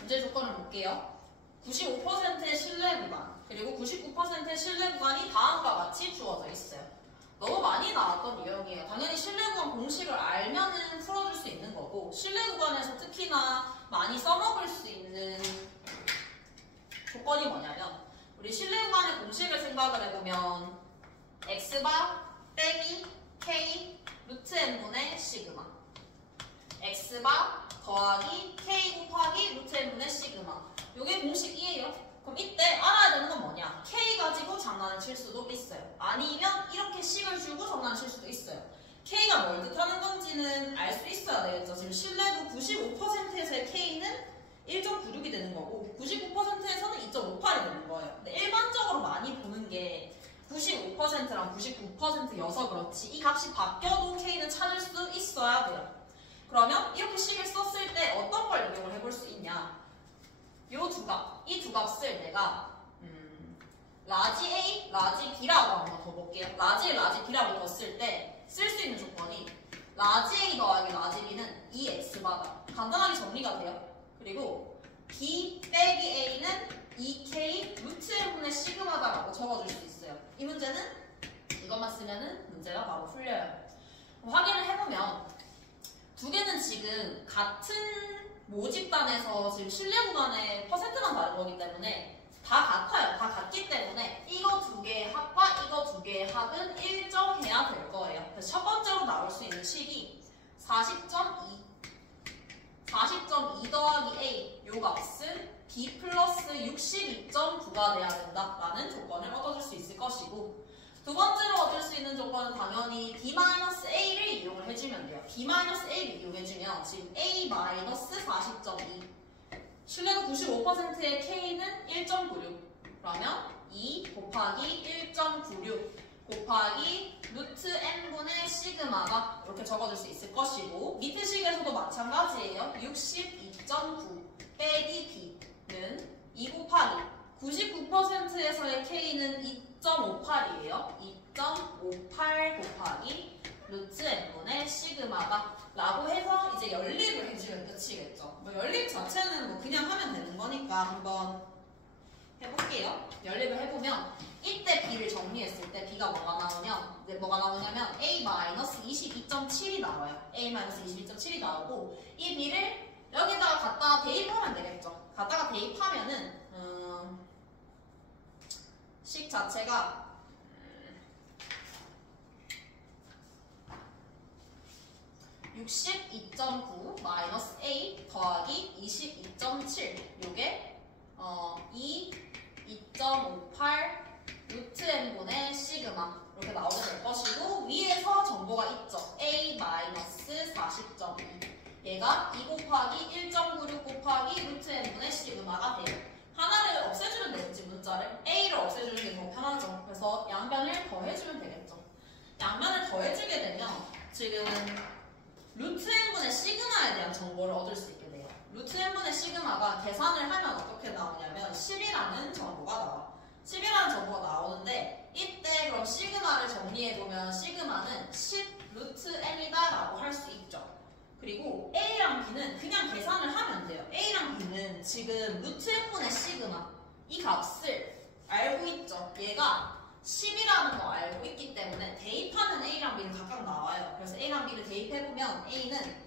문제 조건을 볼게요. 95%의 신뢰 구간 그리고 99%의 신뢰 구간이 다음과 같이 주어져 있어요. 너무 많이 나왔던 유형이에요. 당연히 신뢰 구간 공식을 알면은 풀어줄 수 있는 거고 신뢰 구간에서 특히나 많이 써먹을 수 있는 조건이 뭐냐면 우리 신뢰 구간의 공식을 생각을 해보면 x바 빼기 k 루트 n분의 시그마 x바 더하기 k 곱하기 루트 n분의 시그마 요게 공식이에요. 그럼 이때 알아야 되는 건 뭐냐? k 가지고 장난을 칠 수도 있어요. 아니면 이렇게 식을 주고 장난을 칠 수도 있어요. k가 뭘 뜻하는 건지는 알 수 있어야 되겠죠. 지금 신뢰도 95%에서의 k는 1.96이 되는 거고 99%에서는 2.58이 되는 거예요. 근데 일반적으로 많이 보는 게 95%랑 99%여서 그렇지 이 값이 바뀌어도 k는 찾을 수 있어야 돼요. 그러면 이렇게 식을 썼을 때 어떤 걸 응용을 해볼 수 있냐? 이 두 값을 내가 라지 A, 라지 B라고 한번 더 볼게요. 라지 B라고 뒀을 때 쓸 수 있는 조건이 라지 A 더하기 라지 B는 2X바다. 간단하게 정리가 돼요. 그리고 B 빼기 A는 2K 루트 M분의 시그마다라고 적어줄 수 있어요. 이 문제는 이것만 쓰면은 문제가 바로 풀려요. 확인을 해보면 두 개는 지금 같은 모집단에서 지금 신뢰 구간의 퍼센트만 다른 거기 때문에 다 같아요. 다 같기 때문에 이거 두 개의 합과 이거 두 개의 합은 일정해야 될 거예요. 그래서 첫 번째로 나올 수 있는 식이 40.2 더하기 A 요 값은 B 플러스 62.9가 돼야 된다라는 조건을 얻어줄 수 있을 것이고, 두 번째로 얻을 수 있는 조건은 당연히 B-A를 이용을 해주면 돼요. B-A를 이용해주면 지금 A-40.2 신뢰도 95%의 K는 1.96 그러면 2 곱하기 1.96 곱하기 루트 N분의 시그마가 이렇게 적어줄 수 있을 것이고, 밑에 식에서도 마찬가지예요. 62.9 빼기 B는 2 곱하기 99%에서의 K는 2.58이에요. 2.58 곱하기 루트 N분의 시그마다 라고 해서 이제 연립을 해주면 끝이겠죠. 뭐 연립 자체는 뭐 그냥 하면 되는 거니까 한번 해볼게요. 연립을 해보면 이때 B를 정리했을 때 B가 뭐가 나오냐면 A-22.7이 나와요. A-22.7이 나오고 이 B를 여기다가 갖다가 대입하면 되겠죠. 갖다가 대입하면은 식 자체가 62.9 마이너스 A 더하기 22.7 요게 2.58 루트 N분의 시그마 이렇게 나오게 될 것이고, 위에서 정보가 있죠. A 마이너스 40.2 얘가 2 곱하기 1.96 곱하기 루트 N분의 시그마가 돼요. 하나를 없애주면 되겠지, 문자를. A를 없애주는 게 더 편하죠. 그래서 양변을 더해주면 되겠죠. 양변을 더해주게 되면 지금 루트 N분의 시그마에 대한 정보를 얻을 수 있게 돼요. 루트 N분의 시그마가 계산을 하면 어떻게 나오냐면 10이라는 정보가 나와. 10이라는 정보가 나오는데 이때 그럼 시그마를 정리해보면 시그마는 10 루트 N이다 라고 할 수 있죠. 그리고 A랑 B는 그냥 계산을 하면 돼요. A랑 B는 지금 루트 N분의 시그마 이 값을 알고 있죠. 얘가 10이라는 거 알고 있기 때문에 대입하는 A랑 B는 각각 나와요. 그래서 A랑 B를 대입해보면 A는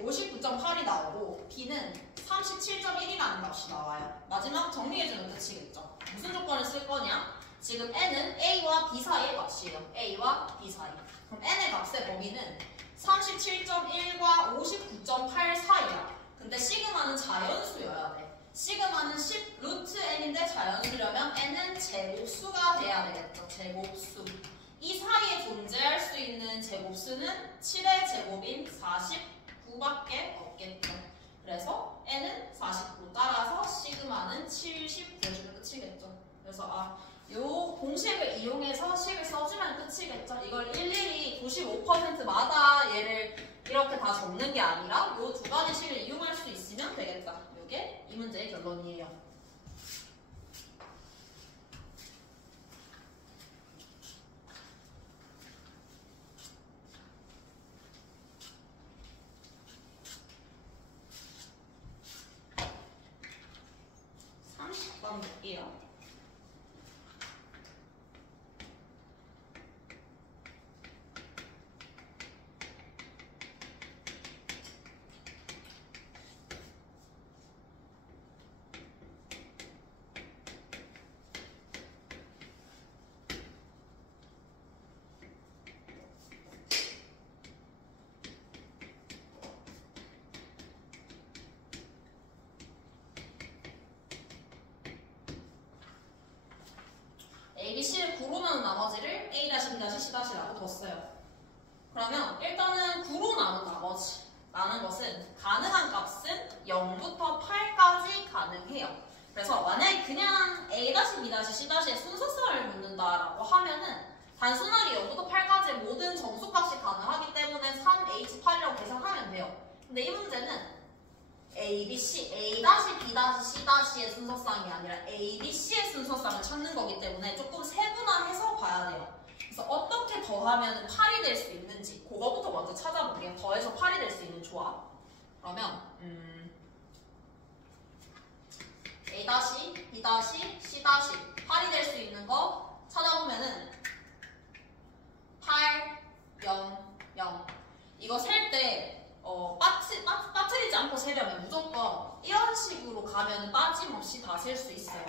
59.8이 나오고 B는 37.1이라는 값이 나와요. 마지막 정리해주면 끝이겠죠. 무슨 조건을 쓸 거냐? 지금 N은 A와 B 사이의 값이에요. A와 B 사이. 그럼 N의 값의 범위는 37.1과 59.8 사이야. 근데 시그마는 자연수여야 돼. 시그마는 10 루트 N인데 자연수려면 N은 제곱수가 돼야 되겠죠. 제곱수. 이 사이에 존재할 수 있는 제곱수는 7의 제곱인 49밖에 없겠죠. 그래서 N은 49. 따라서 시그마는 70 구해주면 끝이겠죠. 그래서 요 공식을 이용해서 식을 써주면 끝이겠죠. 이걸 일일이 95%마다 얘를 이렇게 다 적는 게 아니라 요 두 가지 식을 이용할 수 있으면 되겠다. 요게 이 문제의 결론이에요. 볼게요. ABC를 구로 나눈 나머지를 A-B-C-C라고 뒀어요. 그러면 일단은 구로 나눈 나머지라는 것은 가능한 값은 0부터 8까지 가능해요. 그래서 만약에 그냥 A-B-C-의 순서성을 묻는다라고 하면은 단순하게 0부터 8까지의 모든 정수값이 가능하기 때문에 3H8이라고 계산하면 돼요. 근데 이 문제는 ABC, A-B-C-의 순서쌍이 아니라 ABC의 순서쌍을 찾는 거기 때문에 조금 세분화해서 봐야 돼요. 그래서 어떻게 더하면 8이 될 수 있는지 그거부터 먼저 찾아볼게요. 더해서 8이 될 수 있는 조합. 그러면 A-, B-, C-, 8이 될 수 있는 거 찾아보면은 8, 0, 0 이거 셀 때 빠뜨리지 않고 세려면 무조건 이런 식으로 가면 빠짐없이 다 셀 수 있어요.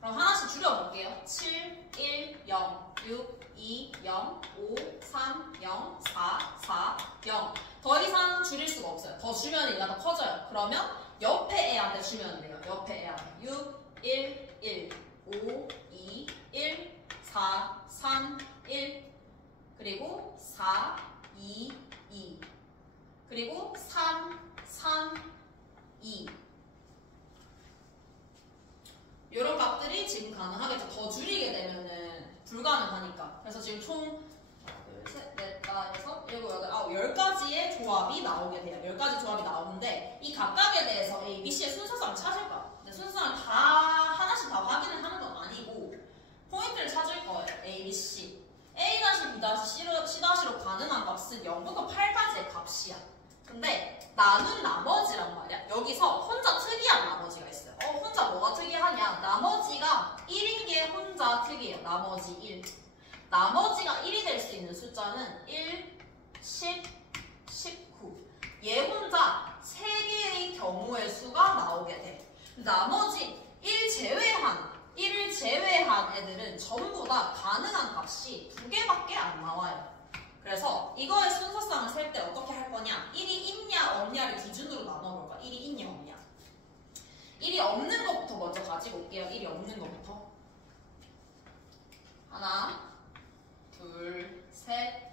그럼 하나씩 줄여볼게요. 7, 1, 0, 6, 2, 0, 5, 3, 0, 4, 4, 0. 더 이상 줄일 수가 없어요. 더 주면 얘가 더 커져요. 그러면 옆에 애한테 주면 돼요. 옆에 애한테. 6, 1, 1, 5, 2, 1, 4, 3, 1, 그리고 4, 2, 2, 그리고 3, 3, 2. 이런 값들이 지금 가능하겠죠. 더 줄이게 되면은 불가능하니까. 그래서 지금 총 하나, 둘, 셋, 넷, 다, 여섯, 일곱, 여덟, 아홉, 10가지의 조합이 나오게 돼요. 10가지 조합이 나오는데 이 각각에 대해서 A, B, C의 순서상을 찾을 거야. 근데 순서는 다 하나씩 다 확인을 하는 건 아니고 포인트를 찾을 거예요. A, B, C. A-, B-, C-로 가능한 값은 0부터 8까지의 값이야. 근데 나눈 나머지란 말이야. 여기서 혼자 특이한 나머지가 있어요. 혼자 뭐가 특이하냐? 나머지가 1인 게 혼자 특이해요. 나머지 1. 나머지가 1이 될 수 있는 숫자는 1, 10, 19. 얘 혼자 3개의 경우의 수가 나오게 돼. 나머지 1을 제외한 애들은 전부 다 가능한 값이 2개밖에 안 나와요. 그래서 이거의 순서상을 셀 때 어떻게 할 거냐? 1이 있냐 없냐를 기준으로 나눠볼 거야. 1이 있냐 없냐. 1이 없는 것부터 먼저 가지고 올게요. 1이 없는 것부터. 하나, 둘, 셋,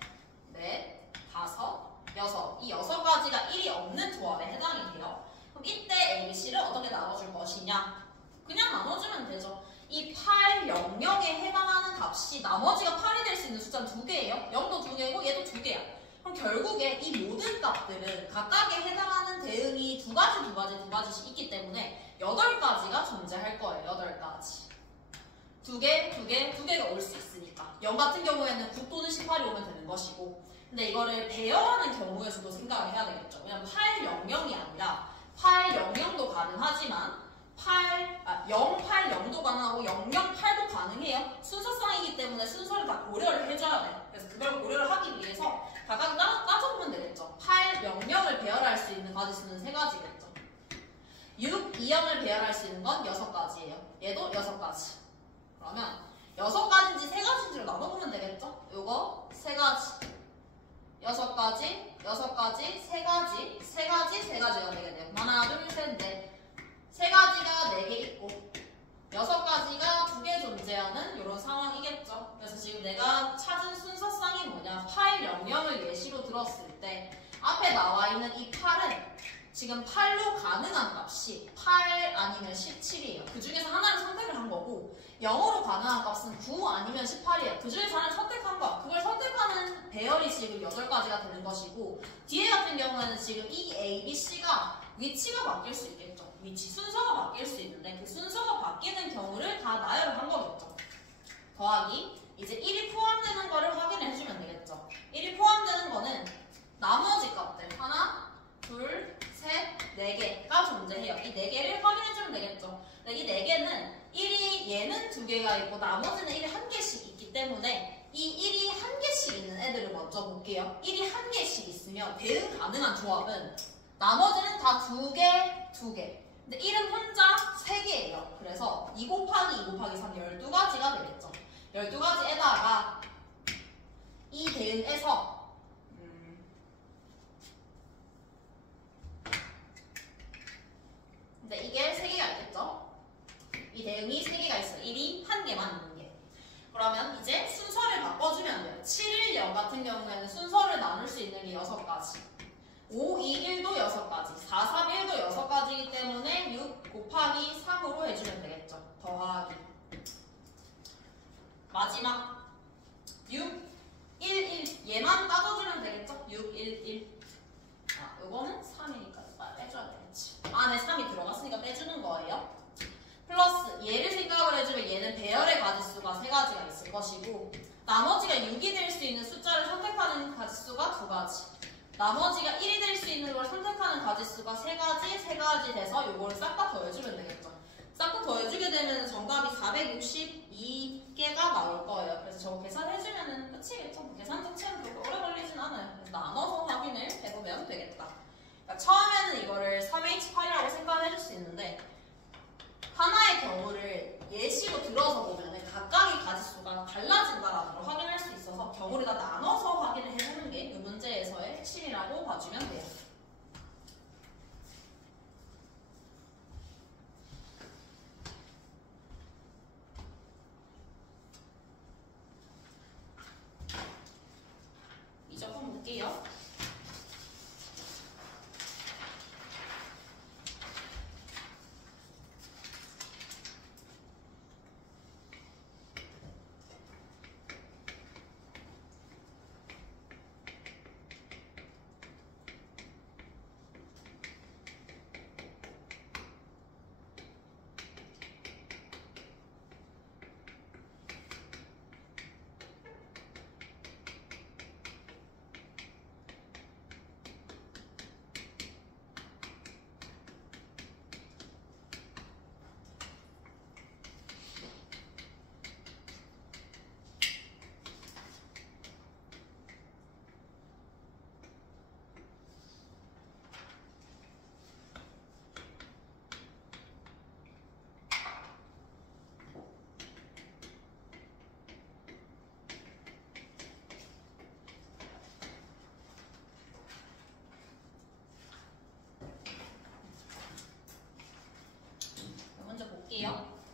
넷, 다섯, 여섯. 이 6가지가 1이 없는 조합에 해당이 돼요. 그럼 이때 A, B, C를 어떻게 나눠줄 것이냐? 그냥 나눠주면 되죠. 이 8, 0, 0에 해당하는 값이 나머지가 8이 될 수 있는 숫자는 2개예요. 0도 2개고 얘도 2개야. 그럼 결국에 이 모든 값들은 각각에 해당하는 대응이 2가지씩 있기 때문에 8가지가 존재할 거예요. 8가지. 2개가 올 수 있으니까. 0 같은 경우에는 9 또는 18이 오면 되는 것이고. 근데 이거를 배열하는 경우에서도 생각을 해야 되겠죠. 왜냐면 8, 0, 0이 아니라 8, 0, 0도 가능하지만 0, 8, 0도 가능하고 0, 0, 8도 가능해요. 순서상이기 때문에 순서를 다 고려를 해줘야 돼. 그래서 그걸 고려를 하기 위해서 각각 따져보면 되겠죠. 8, 0, 0을 배열할 수 있는 가지수는 3가지겠죠. 6, 2, 0을 배열할 수 있는 건 6가지예요. 얘도 6가지. 그러면 6가지인지 3가지인지로 나눠보면 되겠죠. 요거 3가지. 6가지, 6가지, 3가지, 3가지가 되게 돼요. 하나, 둘, 셋, 넷. 3가지가 4개 있고 6가지가 2개 존재하는 이런 상황이겠죠. 그래서 지금 내가 찾은 순서상이 뭐냐? 8, 0, 0을 예시로 들었을 때 앞에 나와 있는 이 8은 지금 8로 가능한 값이 8 아니면 17이에요. 그 중에서 하나를 선택을 한 거고 0으로 가능한 값은 9 아니면 18이에요. 그 중에서 하나를 선택한 거야. 그걸 선택하는 배열이 지금 8가지가 되는 것이고 뒤에 같은 경우에는 지금 이 A, B, C가 위치가 바뀔 수 있겠죠. 위치, 순서가 바뀔 수 있는데 그 순서가 바뀌는 경우를 다 나열을 한 거겠죠. 더하기 이제 1이 포함되는 거를 확인을 해주면 되겠죠. 1이 포함되는 거는 나머지 값들 하나, 둘, 셋, 4개가 존재해요. 이 4개를 확인해주면 되겠죠. 근데 이 4개는 1이 얘는 2개가 있고 나머지는 1이 1개씩 있기 때문에 이 1이 1개씩 있는 애들을 먼저 볼게요. 1이 1개씩 있으면 대응 가능한 조합은 나머지는 다 2개, 2개. 근데 1은 혼자 3개예요. 그래서 2 곱하기 2 곱하기 3, 12가지가 되겠죠. 12가지에다가 이 대응에서 근데 이게 3개가 있겠죠? 이 대응이 3개가 있어요. 1이 1개만 있는 게. 그러면 이제 순서를 바꿔주면 돼요. 7, 1, 0 같은 경우에는 순서를 나눌 수 있는 게 6가지. 5, 2, 1도 6가지, 4, 3, 1도 6가지이기 때문에 6 곱하기 3으로 해주면 되겠죠. 더하기. 마지막 6, 1, 1. 얘만 따져주면 되겠죠. 6, 1, 1. 아, 요거는 3이니까 빼줘야 되겠지. 안에 3이 들어갔으니까 빼주는 거예요. 플러스 얘를 생각을 해주면 얘는 배열의 가지수가 3가지가 있을 것이고 나머지가 6이 두 가지. 나머지가 1이 될 수 있는 걸 선택하는 가지수가 세 가지 돼서 요거를 싹 다 더해주면 되겠죠. 싹 다 더해주게 되면 정답이 462개가 나올 거예요. 그래서 저거 계산해주면 끝이겠죠. 뭐 계산 자체는 그렇게 오래 걸리진 않아요. 그래서 나눠서 확인을 해보면 되겠다. 그러니까 처음에는 이거를 3H8이라고 생각을 해줄 수 있는데 하나의 경우를 예시로 들어서 보면 각각의 가지수가 달라진다라는 걸 확인할 수 있어서 경우를 다 나눠서 확인을 해보는 게 이 문제에서의 핵심이라고 봐주면 돼요. 이제 한번 볼게요.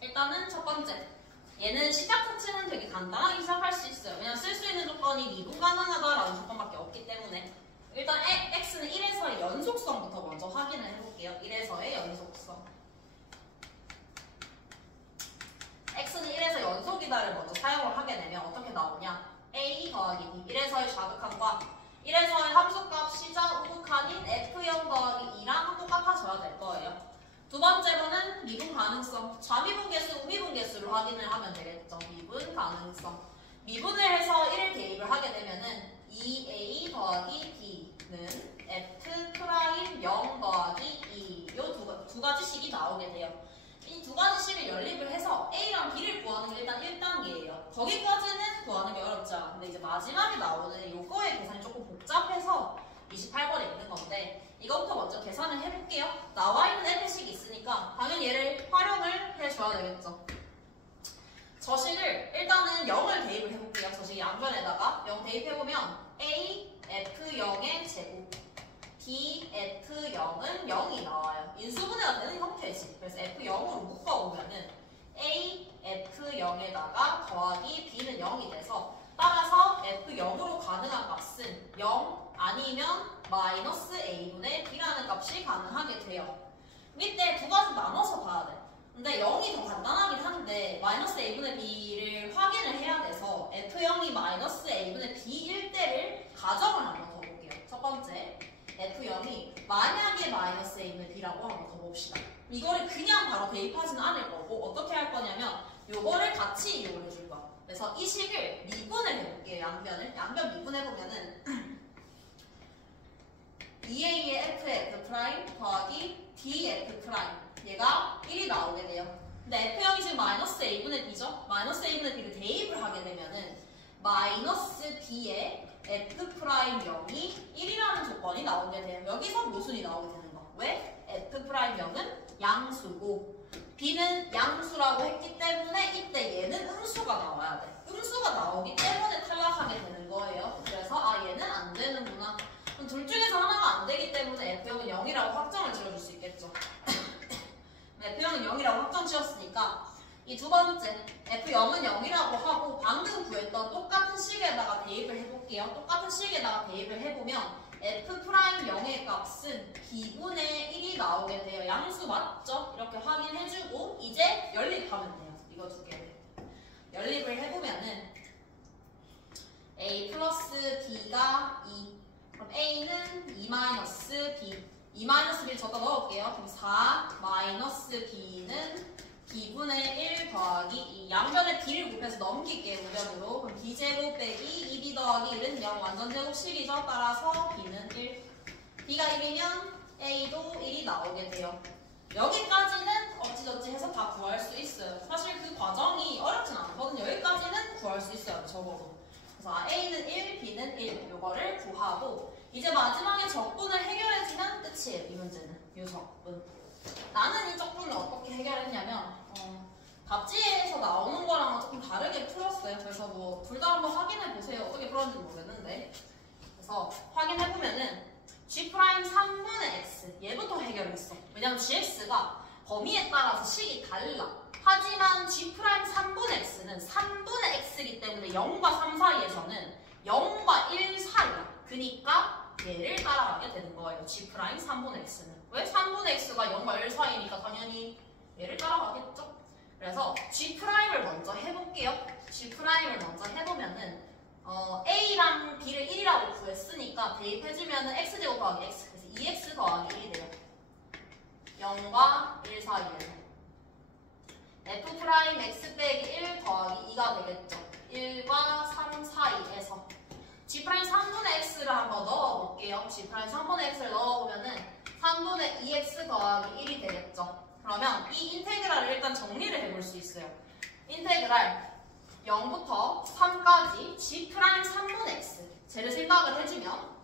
일단은 첫 번째, 얘는 시작 자체는 되게 간단하게 시작할 수 있어요. 그냥 쓸 수 있는 조건이 미분 가능하다라는 조건밖에 없기 때문에 일단 x는 1에서의 연속성부터 먼저 확인을 해볼게요. 1에서의 연속성. x는 1에서 연속이다를 먼저 사용을 하게 되면 어떻게 나오냐? a 더하기 b, 1에서의 좌극한과 1에서의 함수값 시작 우극한인 f0 더하기 2랑 똑같아져야 될 거예요. 두 번째로는 미분 가능성. 좌미분 개수, 우미분 개수를 확인을 하면 되겠죠. 미분 가능성. 미분을 해서 1을 대입을 하게 되면은 2a 더하기 b는 f 프라임 0 더하기 2. 요 두 가지 식이 나오게 돼요. 이 두 가지 식을 연립을 해서 a랑 b를 구하는 게 일단 1단계예요. 거기까지는 구하는 게 어렵지 않아. 근데 이제 마지막에 나오는 요거의 계산이 조금 복잡해서 28번에 있는 건데 이것부터 먼저 계산을 해볼게요. 나와 있는 f식이 있으니까 당연히 얘를 활용을 해줘야 되겠죠. 저식을 일단은 0을 대입을 해볼게요. 저식 양변에다가 0 대입해보면 a f0의 제곱 b f0은 0이 나와요. 인수분해가 되는 형태지. 그래서 f0으로 묶어보면은 a f0에다가 더하기 b는 0이 돼서 따라서 f0으로 가능한 값은 0 아니면 마이너스 a분의 b라는 값이 가능하게 돼요. 이때 두 가지 나눠서 봐야 돼. 근데 0이 더 간단하긴 한데 마이너스 a분의 b를 확인을 해야 돼서 f0이 마이너스 a분의 b일 때를 가정을 한번 더 볼게요. 첫 번째, f0이 만약에 마이너스 a분의 b라고 한번 더 봅시다. 이거를 그냥 바로 대입하지는 않을 거고 어떻게 할 거냐면 요거를 같이 이용을 해줄 거야. 그래서 이 식을 미분을 해볼게요. 양변 미분해보면은 2a의 f 프라임 더하기 df 프라임 얘가 1이 나오게 돼요. 근데 f0이 지금 마이너스 a분의 b죠? 마이너스 a분의 b를 대입을 하게 되면은 마이너스 b의 f 프라임 0이 1이라는 조건이 나오게 돼요. 여기서 모순이 나오게 되는 거. 왜? f 프라임 0은 양수고 b는 양수라고 했기 때문에 이때 얘는 음수가 나와야 돼. 음수가 나오기 때문에 탈락하게 되는 거예요. 그래서 아 얘는 안 되는구나. 그럼 둘 중에서 하나가 안 되기 때문에 F0은 0이라고 확정을 지어줄 수 있겠죠. F0은 0이라고 확정 지었으니까 이 두 번째 F0은 0이라고 하고 방금 구했던 똑같은 식에다가 대입을 해볼게요. 똑같은 식에다가 대입을 해보면 F'0의 값은 B분의 1이 나오게 돼요. 양수 맞죠? 이렇게 확인해주고 이제 연립하면 돼요. 이거 두 개를 연립을 해보면은 A 플러스 B가 2 그럼 A는 2 마이너스 B 2 마이너스 B를 줬다 넣을게요. 그럼 4 마이너스 B는 b분의 1 더하기 2 양변에 b를 곱해서 넘길게요. 우변으로. 그럼 b제곱 빼기 2b 더하기 1은 0 완전 제곱식이죠. 따라서 b는 1. b가 1이면 a도 1이 나오게 돼요. 여기까지는 어찌저찌 해서 다 구할 수 있어요. 사실 그 과정이 어렵진 않거든요. 여기까지는 구할 수 있어요. 적어도. 그래서 a는 1, b는 1 요거를 구하고 이제 마지막에 적분을 해결해주면 끝이에요. 이 문제는. 이 적분. 나는 이 적분을 어떻게 해결했냐면 답지에서 나오는 거랑은 조금 다르게 풀었어요. 그래서 뭐 둘 다 한번 확인해 보세요. 어떻게 풀었는지 모르겠는데. 그래서 확인해 보면은 g' 3분의 x 얘부터 해결했어. 왜냐면 gx가 범위에 따라서 식이 달라. 하지만 g' 3분의 x는 3분의 x이기 때문에 0과 3 사이에서는 0과 1 사이야. 그니까 얘를 따라가게 되는 거예요. g' 3분의 x는. 왜? 3분의 x가 0과 1 사이니까 당연히 얘를 따라가겠죠. 그래서 g'을 먼저 해볼게요. g'을 먼저 해보면은 a랑 b를 1이라고 구했으니까 대입해주면은 x제곱 더하기 x. 그래서 2x 더하기 1이 돼요. 0과 1 사이에서. f'x 빼기 1 더하기 2가 되겠죠. 1과 3 사이에서. g' 3분의 x를 한번 넣어볼게요. g' 3분의 x를 넣어보면은 3분의 2x 더하기 1이 되겠죠. 그러면 이 인테그랄을 일단 정리를 해볼 수 있어요. 인테그랄 0부터 3까지 g' 3분의 x 쟤를 생각을 해주면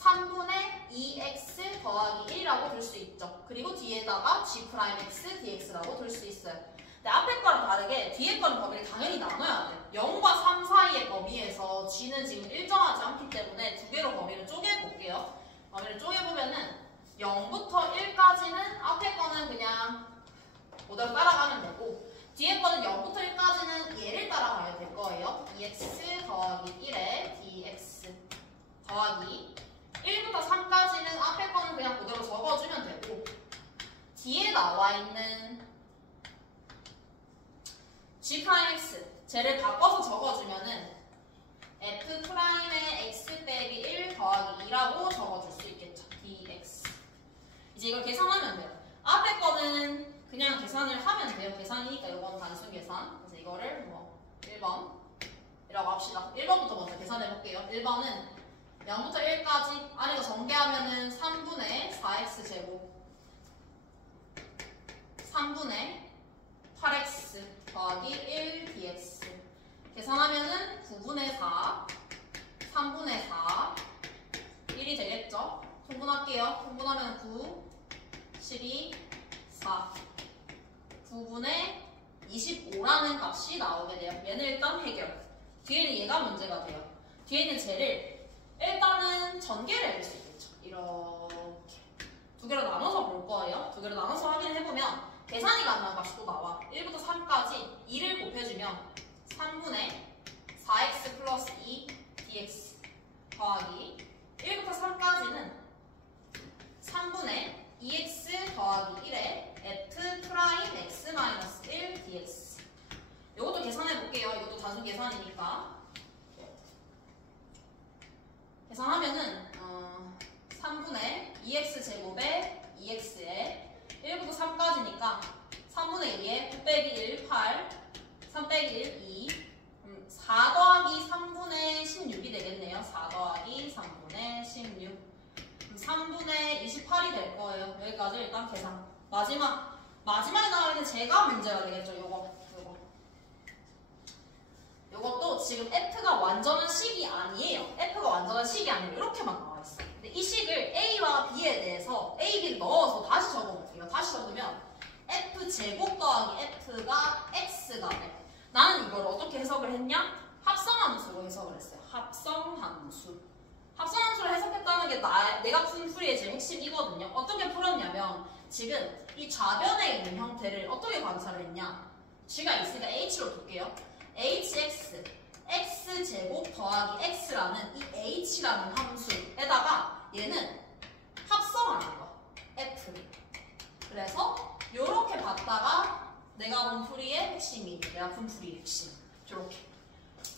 3분의 2x 더하기 1이라고 둘 수 있죠. 그리고 뒤에다가 g'x dx라고 둘 수 있어요. 근데 앞에 거랑 다르게 뒤에 거는 범위를 당연히 나눠야 돼. 0과 3 사이의 범위에서 g는 지금 일정하지 않기 때문에 두 개로 범위를 쪼개볼게요. 범위를 쪼개보면은 0부터 1까지는 앞에 거는 그냥 그대로 따라가면 되고 뒤에 거는 0부터 1까지는 얘를 따라가야 될 거예요. 2x 더하기 1에 dx 더하기 1부터 3까지는 앞에 거는 그냥 그대로 적어주면 되고 뒤에 나와 있는 g'x 쟤를 바꿔서 적어주면은 f'의 x 빼기 1 더하기 2라고 적어줄 수 있겠죠. dx 이제 이걸 계산하면 돼요. 앞에 거는 그냥 계산을 하면 돼요. 계산이니까 이건 단순 계산. 그래서 이거를 뭐 1번이라고 합시다. 1번부터 먼저 계산해 볼게요. 1번은 0부터 1까지 아래가 전개하면은 3분의 4x 제곱 3분의 8x 더하기 1 dx 계산하면은 9분의 4 3분의 4 1이 되겠죠? 통분할게요. 통분하면 9 12 4 9분의 25라는 값이 나오게 돼요. 얘는 일단 해결. 뒤에는 얘가 문제가 돼요. 뒤에는 쟤를 일단은 전개를 해볼 수 있겠죠. 이렇게 두 개로 나눠서 볼 거예요. 두 개로 나눠서 확인해보면 계산이 가능한 값이 또 나와. 1부터 3까지 2를 곱해주면 3분의 4x 플러스 2 dx 더하기 1부터 3까지는 3분의 2x 더하기 1에 f'x-1 dx 이것도 계산해볼게요. 이것도 단순 계산이니까 계산하면은 3분의 2x제곱에 2x에 1부터 3까지니까 3분의 2에 9 빼기 1, 8 3 빼기 1, 2 4 더하기 3분의 16이 되겠네요. 4 더하기 3분의 16 3분의 28이 될 거예요. 여기까지 일단 계산. 마지막에 나와 있는 제가 문제가 되겠죠. 요것도 지금 F가 완전한 식이 아니에요. F가 완전한 식이 아니에요. 이렇게만 나와 있어. 근데 이 식을 A와 B에 대해서 A, B를 넣어서 다시 적어볼게요. 다시 적으면 F 제곱 더하기 F가 X가 돼. 나는 이걸 어떻게 해석을 했냐? 합성함수로 해석을 했어요. 합성함수. 합성함수를 해석했다는 게 내가 푼 풀이의 제일 핵심이거든요. 어떻게 풀었냐면 지금 이 좌변에 있는 형태를 어떻게 관찰을 했냐? G가 있으니까 H로 둘게요. hx, x제곱 더하기 x라는 이 h라는 함수에다가 얘는 합성하는 거, f를. 그래서 요렇게 봤다가 내가 본 풀이의 핵심이, 내가 푼 풀이의 핵심.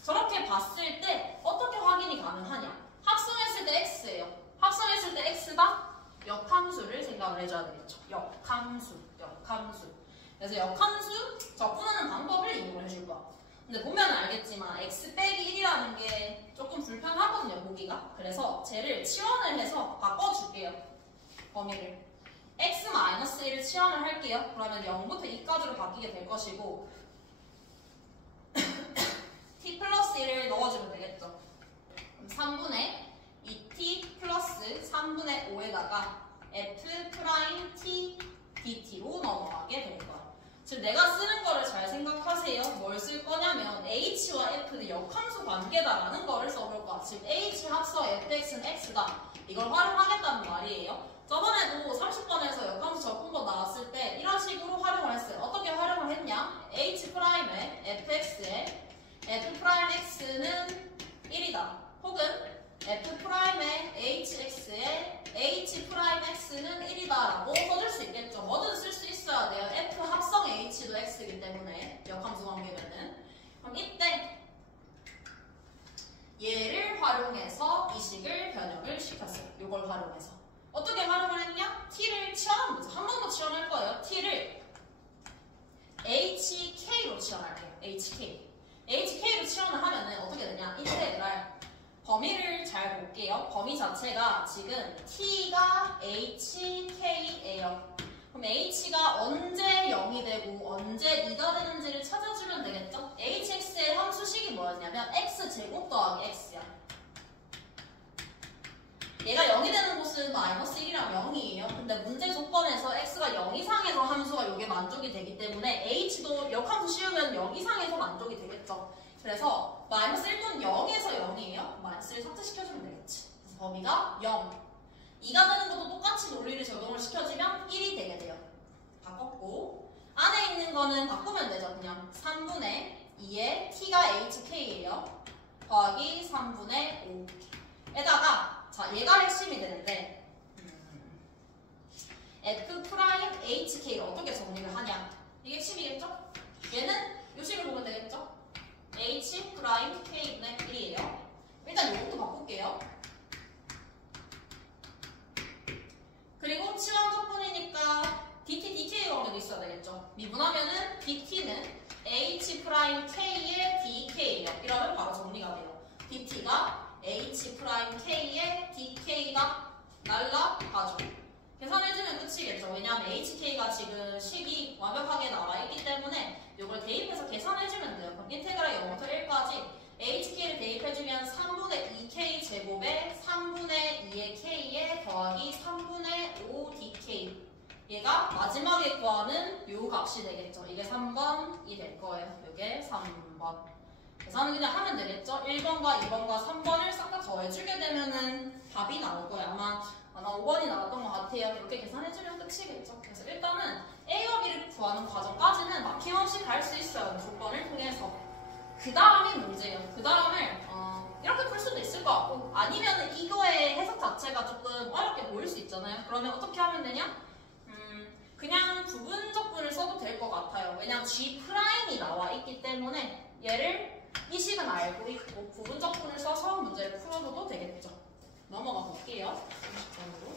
저렇게 봤을 때 어떻게 확인이 가능하냐? 합성했을 때 x예요. 합성했을 때 x가 역함수를 생각을 해줘야 되겠죠. 역함수. 그래서 역함수 근데 보면 알겠지만 x 빼기 1이라는 게 조금 불편하거든요, 보기가. 그래서 쟤를 치환을 해서 바꿔줄게요, 범위를. x-1을 치환을 할게요. 그러면 0부터 2까지로 바뀌게 될 것이고 t 플러스 1을 넣어주면 되겠죠. 그럼 3분의 2t 플러스 3분의 5에다가 f 프라임 t dt로 넘어가게 될 거야. 지금 내가 쓰는 거를 잘 생각하세요. 뭘 쓸 거냐면 h와 f는 역함수 관계다라는 거를 써볼 거야. 지금 h 합서 fx는 x다. 이걸 활용하겠다는 말이에요. 저번에도 30번에서 역함수 적분법 나왔을 때 이런 식으로 활용을 했어요. 어떻게 활용을 했냐? h 프라임의 fx에 f 프라임 x는 1이다. 혹은 f 프라임의 hx에 h 프라임 x는 1이다라고 써줄 수 있겠죠. 뭐든 쓸 수 있어야 돼요. f 합성 h도 x이기 때문에 역함수 관계면은. 그럼 이때 얘를 활용해서 이 식을 변형을 시켰어요. 이걸 활용해서 어떻게 활용을 했냐? t를 치환하면 되죠. 한 번 더 치환할 거예요. t를 hk로 치환할게요. hk로 치환을 하면은 어떻게 되냐? 인테그랄 범위를 잘 볼게요. 범위 자체가 지금 t가 hk예요. 그럼 h가 언제 0이 되고 언제 2가 되는지를 찾아주면 되겠죠? hx의 함수식이 뭐였냐면 x제곱 더하기 x야. 얘가 0이 되는 곳은 마이너스 1이랑 0이에요. 근데 문제 조건에서 x가 0 이상에서 함수가 이게 만족이 되기 때문에 h도 역함수 씌우면 0 이상에서 만족이 되겠죠. 그래서 마이너스 1분 0에서 0이에요. 마이너스 1 삭제시켜주면 되겠지. 그래서 범위가 0. 2가 되는 것도 똑같이 논리를 적용을 시켜주면 1이 되게 돼요. 바꿨고 안에 있는 거는 바꾸면 되죠. 그냥 3분의 2에 t가 hk예요. 더하기 3분의 5 에다가 자 얘가 핵심이 되는데 f 프라임 hk를 어떻게 정리를 하냐 이게 핵심이겠죠? 얘는 요 식을 보면 되겠죠? h 프라임 k분의 1이에요. 일단 이것도 바꿀게요. 그리고 치환 적분이니까 dt, dk 관계도 있어야 되겠죠. 미분하면은 dt는 h 프라임 k의 dk예요. 이러면 바로 정리가 돼요. dt가 h 프라임 k의 dk가 날라가죠. 계산해주면 끝이겠죠. 왜냐하면 hk가 지금 식이 완벽하게 나와있기 때문에 이걸 대입해서 계산해주면 돼요. 그럼 인테그랄 0부터 1까지 hk를 대입해주면 3분의 2k 제곱에 3분의 2의 k에 더하기 3분의 5 dk. 얘가 마지막에 구하는 요 값이 되겠죠. 이게 3번이 될 거예요. 이게 3번. 계산은 그냥 하면 되겠죠. 1번과 2번과 3번을 싹 다 더해주게 되면은 답이 나올 거예요. 아마 5번이 나왔던 것 같아요. 이렇게 계산해주면 끝이겠죠. 그래서 일단은 A와 B를 구하는 과정까지는 막힘없이 갈 수 있어요. 조건을 통해서. 그 다음이 문제예요. 그 다음을 이렇게 풀 수도 있을 것 같고 아니면 이거의 해석 자체가 조금 어렵게 보일 수 있잖아요. 그러면 어떻게 하면 되냐? 그냥 부분적분을 써도 될 것 같아요. 왜냐면 G'이 나와 있기 때문에 얘를 이 식은 알고 있고 부분적분을 써서 문제를 풀어줘도 되겠죠. 넘어가 볼게요. 30번으로.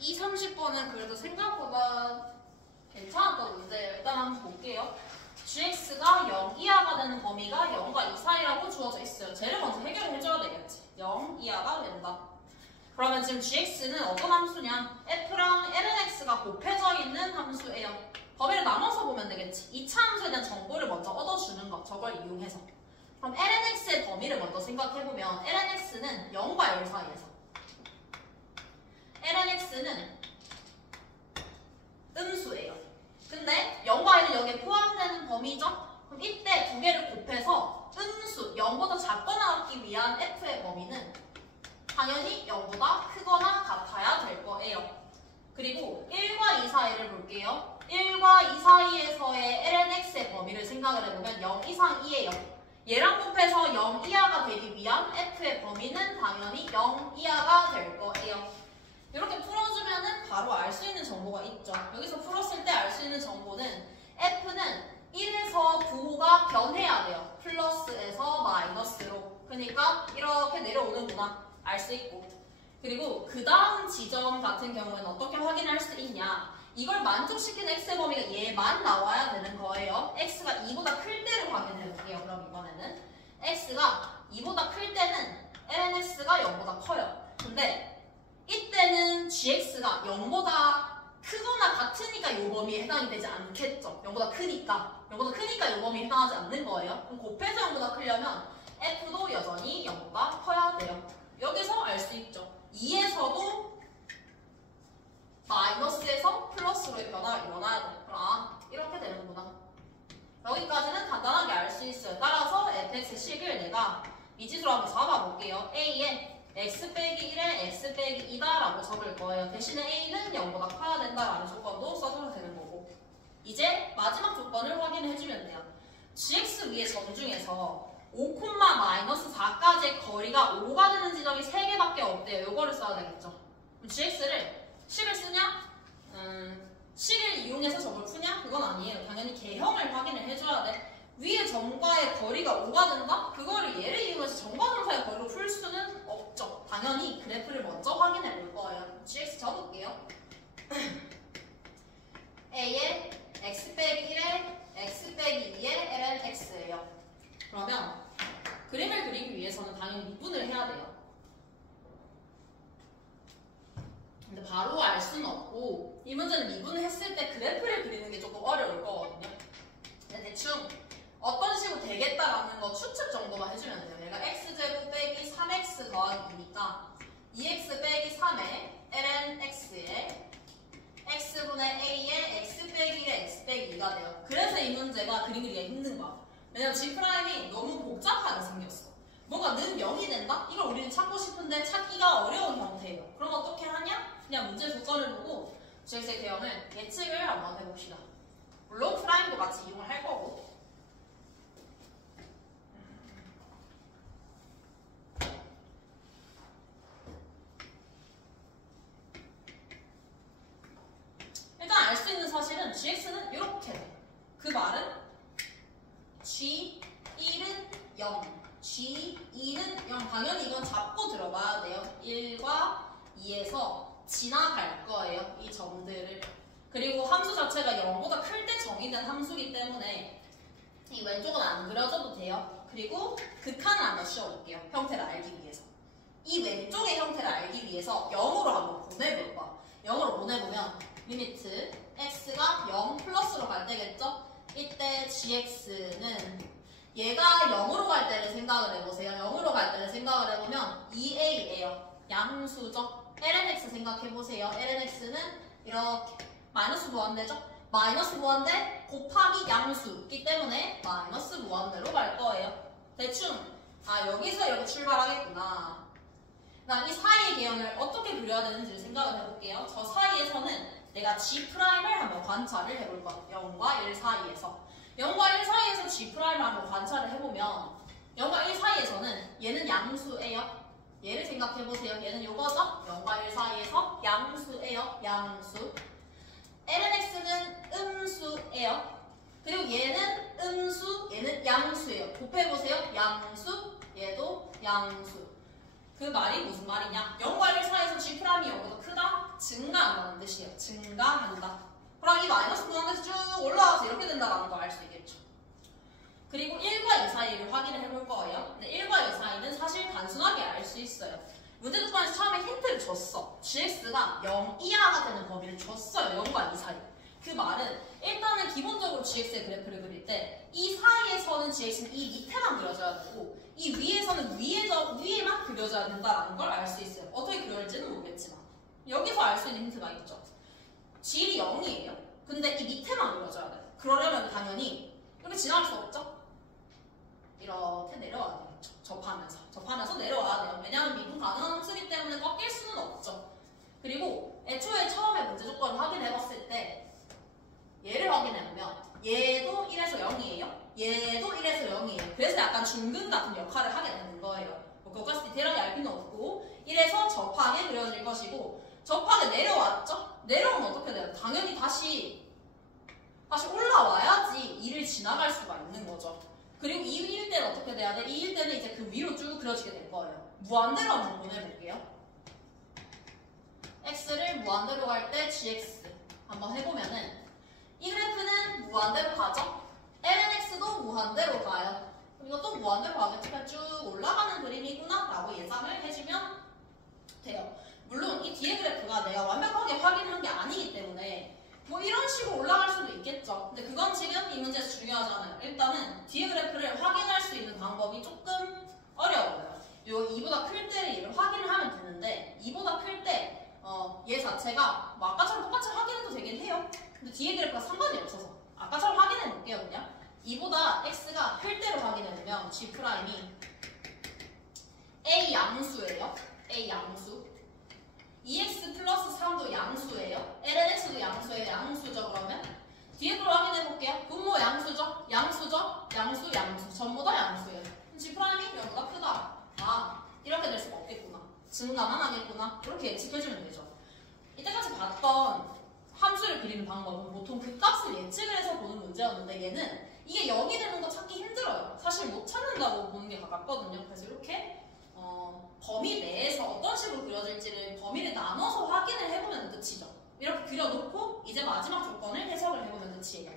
이 30번은 그래도 생각보다 괜찮았던 문제예요. 일단 한번 볼게요. gx가 0 이하가 되는 범위가 0과 2 사이라고 주어져 있어요. 쟤를 먼저 해결을 해줘야 되겠지. 0 이하가 된다. 그러면 지금 gx는 어떤 함수냐? f랑 lnx가 곱해져 있는 함수예요. 범위를 나눠서 보면 되겠지. 2차 함수에 대한 정보를 먼저 얻어주는 거. 저걸 이용해서. 그럼 lnx의 범위를 먼저 생각해보면 lnx는 0과 1 사이에서 lnx는 음수예요. 근데 0과 1은 여기에 포함되는 범위죠? 그럼 이때 두 개를 곱해서 음수 0보다 작거나 같기 위한 f의 범위는 당연히 0보다 크거나 같아야 될 거예요. 그리고 1과 2 사이를 볼게요. 1과 2 사이에서의 lnx의 범위를 생각을 해보면 0 이상이에요. 얘랑 곱해서 0 이하가 되기 위한 f의 범위는 당연히 0 이하가 될 거예요. 이렇게 풀어주면은 바로 알 수 있는 정보가 있죠. 여기서 풀었을 때 알 수 있는 정보는 f는 1에서 부호가 변해야 돼요. 플러스에서 마이너스로. 그러니까 이렇게 내려오는구나. 알 수 있고. 그리고 그 다음 지점 같은 경우에는 어떻게 확인할 수 있냐. 이걸 만족시키는 x의 범위가 얘만 나와야 되는 거예요. x가 2보다 클 때를 확인해 볼게요. 그럼 이번에는 x가 2보다 클 때는 lnx가 0보다 커요. 근데 이때는 gx가 0보다 크거나 같으니까 이 범위에 해당이 되지 않겠죠. 0보다 크니까. 0보다 크니까 이 범위에 해당하지 않는 거예요. 그럼 곱해서 0보다 크려면 f도 여전히 0보다 커야 돼요. 여기서 알 수 있죠. 2에서도 마이너스에서 플러스로의 변화가 일어나야 돼. 그럼 아, 이렇게 되는구나. 여기까지는 간단하게 알 수 있어요. 따라서 fx의 식을 내가 미지수로 한번 잡아볼게요. a에 x 빼기 1에 x 빼기 2다 라고 적을 거예요. 대신에 a는 0보다 커야 된다라는 조건도 써줘도 되는 거고. 이제 마지막 조건을 확인해 주면 돼요. gx 위의 점 중에서 5,-4까지의 거리가 5가 되는 지점이 3개밖에 없대요. 요거를 써야 되겠죠. 그럼 gx를 식을 쓰냐? 식을 이용해서 저걸 푸냐? 그건 아니에요. 당연히 개형을 확인을 해줘야 돼. 위의 점과의 거리가 5가 된다? 그거를 얘를 이용해서 점과 점 사이의 거리로 풀 수는 없죠. 당연히 그래프를 먼저 확인해 볼 거예요. gx 적을게요. a에 x 빼기 1에 x 빼기 2에 lnx예요. 그러면 그림을 그리기 위해서는 당연히 미분을 해야 돼요. 근데 바로 알 수는 없고 이 문제는 미분을 했을 때 그래프를 그리는 게 조금 어려울 거거든요. 근데 대충 어떤 식으로 되겠다라는 거 추측 정도만 해주면 돼요. 얘가 x제곱 빼기 3x 더하기 2니까 2x 빼기 3에 lnx에 x분의 a에 x 빼기 1에 x 빼기 2가 돼요. 그래서 이 문제가 그림 그리기가 힘든 거야. 왜냐면 G'이 너무 복잡하게 생겼어. 뭔가 는 0이 된다? 이걸 우리는 찾고 싶은데 찾기가 어려운 형태예요. 그럼 어떻게 하냐? 그냥 문제 조건을 보고 gx의 개형을 예측을 한번 해봅시다. 물론 프라임도 같이 이용을 할 거고. 일단 알 수 있는 사실은 gx는 이렇게 돼. 그 말은 g1은 0, g2는 0. 당연히 이건 잡고 들어가야 돼요. 1과 2에서 지나갈 거예요. 이 점들을. 그리고 함수 자체가 0보다 클 때 정의된 함수이기 때문에 이 왼쪽은 안 그려줘도 돼요. 그리고 극한을 한번 씌워볼게요. 형태를 알기 위해서. 이 왼쪽의 형태를 알기 위해서 0으로 한번 보내볼 거야. 0으로 보내보면 리미트 x가 0 플러스로 갈 때겠죠? 이때 gx는 얘가 0으로 갈 때를 생각을 해보세요. 0으로 갈 때를 생각을 해보면 2a예요. 양수죠? lnx 생각해보세요. lnx는 이렇게 마이너스 무한대죠? 마이너스 무한대 곱하기 양수이기 때문에 마이너스 무한대로 갈 거예요. 대충 여기서 이렇게 출발하겠구나. 이 사이의 개형을 어떻게 그려야 되는지를 생각을 해볼게요. 저 사이에서는 내가 G'을 한번 관찰을 해볼 거예요. 0과 1 사이에서. 0과 1 사이에서 G'을 한번 관찰을 해보면 0과 1 사이에서는 얘는 양수예요. 얘를 생각해보세요. 얘는 요거죠? 0과 1 사이에서 양수예요. 양수. lnx는 음수예요. 그리고 얘는 음수, 얘는 양수예요. 곱해보세요. 양수, 얘도 양수. 그 말이 무슨 말이냐? 0과 1 사이에서 G'이 0보다 크다? 증가한다는 뜻이에요. 증가한다. 그럼 이 마이너스 무한대에서 쭉 올라와서 이렇게 된다는 거 알 수 있겠죠? 그리고 1과 2 사이를 확인을 해볼 거예요. 근데 1과 2 사이는 사실 단순하게 알 수 있어요. 문제 조건에서 처음에 힌트를 줬어. gx가 0 이하가 되는 범위를 줬어요. 0과 2 사이. 그 말은 일단은 기본적으로 gx의 그래프를 그릴 때 이 사이에서는 gx는 이 밑에만 그려져야 되고 이 위에서는 위에만 그려져야 된다는 걸 알 수 있어요. 어떻게 그려질지는 모르겠지만 여기서 알 수 있는 힌트가 있죠. g이 0이에요. 근데 이 밑에만 그려져야 돼. 그러려면 당연히 이렇게 지나갈 수 없죠? 이렇게 내려와야 되겠죠. 접하면서 내려와야 돼요. 왜냐하면 미분 가능한 함수이기 때문에 꺾일 수는 없죠. 그리고 애초에 처음에 문제 조건을 확인해봤을 때 얘를 확인해보면 얘도 1에서 0이에요. 얘도 1에서 0이에요. 그래서 약간 중근 같은 역할을 하게 되는 거예요. 뭐 그것까지 디테일하게 알 필요는 없고 1에서 접하게 그려질 것이고 접하게 내려왔죠? 내려오면 어떻게 돼요? 당연히 다시 올라와야지 2를 지나갈 수가 있는 거죠. 그리고 2일 때는 어떻게 돼야 돼? 2일 때는 이제 그 위로 쭉 그려지게 될 거예요. 무한대로 한번 보내볼게요. x를 무한대로 갈 때 gx 한번 해보면은 이 그래프는 무한대로 가죠? lnx도 무한대로 가요. 그럼 이것도 무한대로 가겠지만 쭉 올라가는 그림이구나 라고 예상을 해주면 돼요. 물론 이 뒤에 그래프가 내가 완벽하게 확인한 게 아니기 때문에 뭐 이런 식으로 올라갈 수도 있겠죠. 근데 그건 지금 이 문제에서 중요하잖아요. 일단은 뒤에 그래프를 확인할 수 있는 방법이 조금 어려워요. 요 2보다 클 때를 얘를 확인을 하면 되는데 2보다 클 때 얘 자체가 뭐 아까처럼 똑같이 확인해도 되긴 해요. 근데 뒤에 그래프가 상관이 없어서 아까처럼 확인해 볼게요. 그냥 2보다 x가 클 때로 확인해보면 g 프라임이 a 양수예요. a 양수 2x 플러스 3도 양수예요. lnx도 양수예요. 양수죠. 그러면 뒤에 걸 확인해볼게요. 분모 양수죠. 양수죠. 양수 전부 다 양수예요. g 프라임이 0보다 크다. 아 이렇게 될 수가 없겠구나. 증가만 하겠구나. 이렇게 예측해주면 되죠. 이때까지 봤던 함수를 그리는 방법은 보통 그 값을 예측을 해서 보는 문제였는데 얘는 이게 0이 되는 거 찾기 힘들어요. 사실 못 찾는다고 보는 게 가깝거든요. 그래서 이렇게 범위 내에서 어떤 식으로 그려질지를 범위를 나눠서 확인을 해보면 끝이죠. 이렇게 그려놓고 이제 마지막 조건을 해석을 해보면 끝이에요.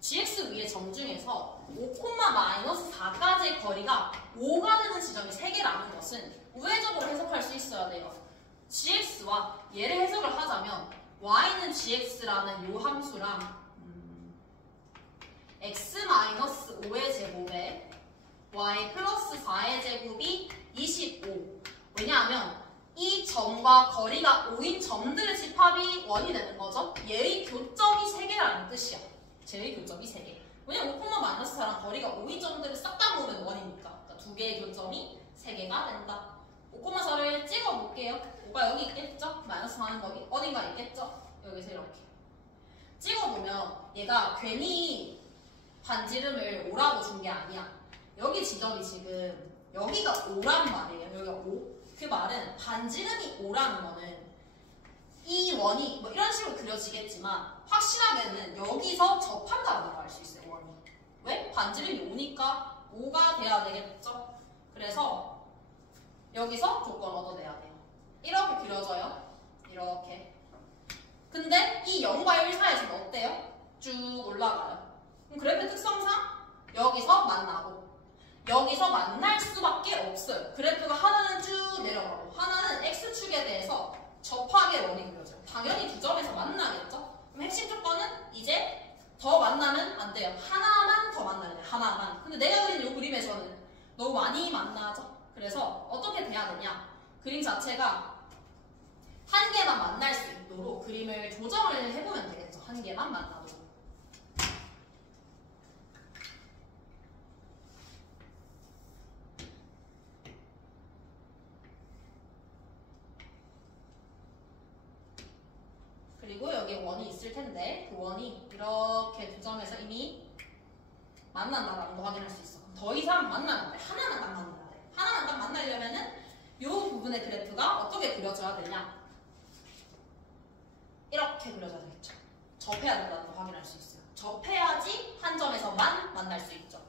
gx 위의 점 중에서 5,-4까지의 거리가 5가 되는 지점이 3개라는 것은 우회적으로 해석할 수 있어야 돼요. gx와 얘를 해석을 하자면 y는 gx라는 요 함수랑 x-5의 제곱에 y 플러스 4의 제곱이 25. 왜냐하면 이 점과 거리가 5인 점들의 집합이 1이 되는 거죠. 얘의 교점이 3개라는 뜻이야. 쟤의 교점이 3개. 왜냐면 5,-4랑 거리가 5인 점들을 싹 다 모으면 1이니까. 그러니까 2개의 교점이 3개가 된다. 5,4를 찍어볼게요. 5가 여기 있겠죠? 마이너스 4는 거기 어딘가 있겠죠? 여기서 이렇게 찍어보면 얘가 괜히 반지름을 5라고 준 게 아니야. 여기 지점이 지금 여기가 5란 말이에요. 여기가 5. 그 말은 반지름이 5라는 거는 이 원이 뭐 이런 식으로 그려지겠지만 확실하게는 여기서 접한다라고 알 수 있어요. 원이. 왜? 반지름이 5니까 5가 돼야 되겠죠? 그래서 여기서 조건 얻어내야 돼요. 이렇게 그려져요. 이렇게. 근데 이 0과 1 사이에서는 어때요? 쭉 올라가요. 그럼 그래프 특성상 여기서 만나고 여기서 만날 수밖에 없어요. 그래프가 하나는 쭉 내려가고 하나는 x축에 대해서 접하게 원이 그려져요. 당연히 두 점에서 만나겠죠? 그럼 핵심 조건은 이제 더 만나면 안 돼요. 하나만 더 만나야 돼요. 하나만. 근데 내가 그린 이 그림에서는 너무 많이 만나죠? 그래서 어떻게 돼야 되냐? 그림 자체가 한 개만 만날 수 있도록 그림을 조정을 해보면 되겠죠. 한 개만 만나도록. 그리고 여기에 원이 있을 텐데 그 원이 이렇게 두 점에서 이미 만난다라는 거 확인할 수 있어. 더 이상 만나면 안 돼. 하나만 딱 만나야 돼. 하나만 딱 만나려면은 이 부분의 그래프가 어떻게 그려져야 되냐? 이렇게 그려져야 되겠죠. 접해야 된다는 거 확인할 수 있어요. 접해야지 한 점에서만 만날 수 있죠.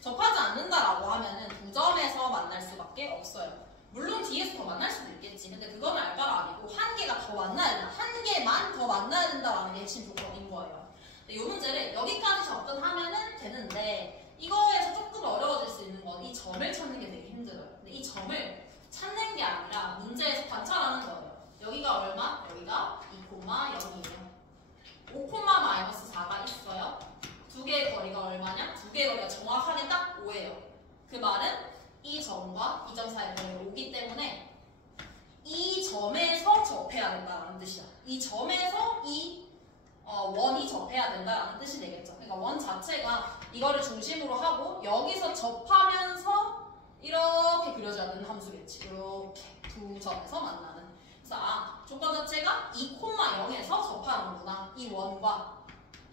접하지 않는다라고 하면은 두 점에서 만날 수밖에 없어요. 물론 뒤에서 더 만날 수도 있겠지. 근데 그거는 알바가 아니고 한 개가 더 만나야 된다. 한 개만 더 만나야 된다라는 게 핵심 조건인 거예요. 이 문제를 여기까지 접근하면은 되는데 이거에서 조금 어려워질 수 있는 건 이 점을 찾는 게 되게 힘들어요. 근데 이 점을 찾는 게 아니라 문제에서 관찰하는 거예요. 여기가 얼마? 여기가 2,0이에요. 5,-4가 있어요. 두 개의 거리가 얼마냐? 두 개의 거리가 정확하게 딱 5예요. 그 말은 이 점과 이 점 사이의 거리가 5기 때문에 이 점에서 접해야 된다는 뜻이야. 이 점에서 이 원이 접해야 된다는 뜻이 되겠죠. 그러니까 원 자체가 이거를 중심으로 하고 여기서 접하면서 이렇게 그려져야 되는 함수겠지. 이렇게 두 점에서 만나는. 그래서 조건 자체가 2,0에서 접하는구나. 이 원과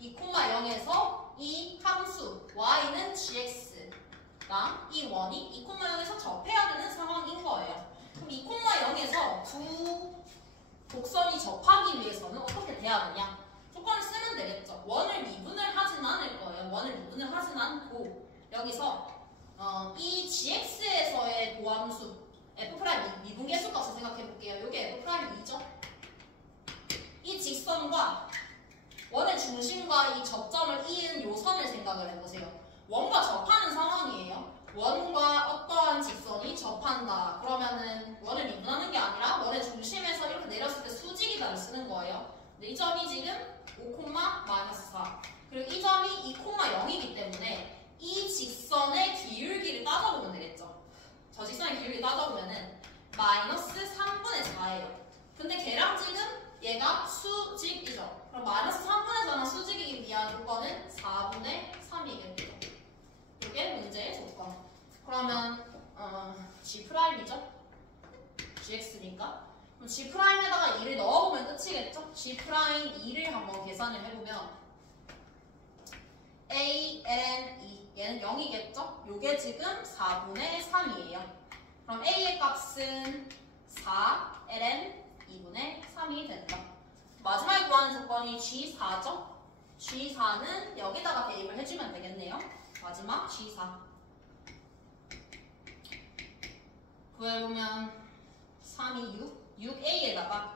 2,0에서 이 함수 y는 gx랑 이 원이 2,0에서 접해야 되는 상황인 거예요. 그럼 2,0에서 두 곡선이 접하기 위해서는 어떻게 돼야 되냐? 조건을 쓰면 되겠죠. 원을 미분을 하진 않을 거예요. 원을 미분을 하진 않고 여기서 이 gx에서의 도함수 f' 미분계수 값을 생각해 볼게요. 이게 f'이죠. 이 직선과 원의 중심과 이 접점을 이은 요 선을 생각을 해보세요. 원과 접하는 상황이에요. 원과 어떠한 직선이 접한다. 그러면은 원을 미분하는 게 아니라 원의 중심에서 이렇게 내렸을 때 수직이다를 쓰는 거예요. 근데 이 점이 지금 5,-4 그리고 이 점이 2,0이기 때문에 이 직선의 기울기를 따져보면 되겠죠. 저 직선의 기울기 따져보면은 -3분의 4예요. 근데 걔랑 지금 얘가 수직이죠. 그럼 -3분의 4는 수직이기 위한 조건은 4분의 3이겠죠. 이게 문제의 조건. 그러면 G'이죠. GX니까. 그럼 G'에다가 2를 넣어보면 끝이겠죠. G'2를 한번 계산을 해보면 A, ln 2 얘는 0이겠죠. 요게 지금 4분의 3이에요. 그럼 A의 값은 4 ln 2분의 3이 된다. 마지막에 구하는 조건이 G4죠. G4는 여기다가 대입을 해주면 되겠네요. 마지막 G4 구해보면 3이 6A에다가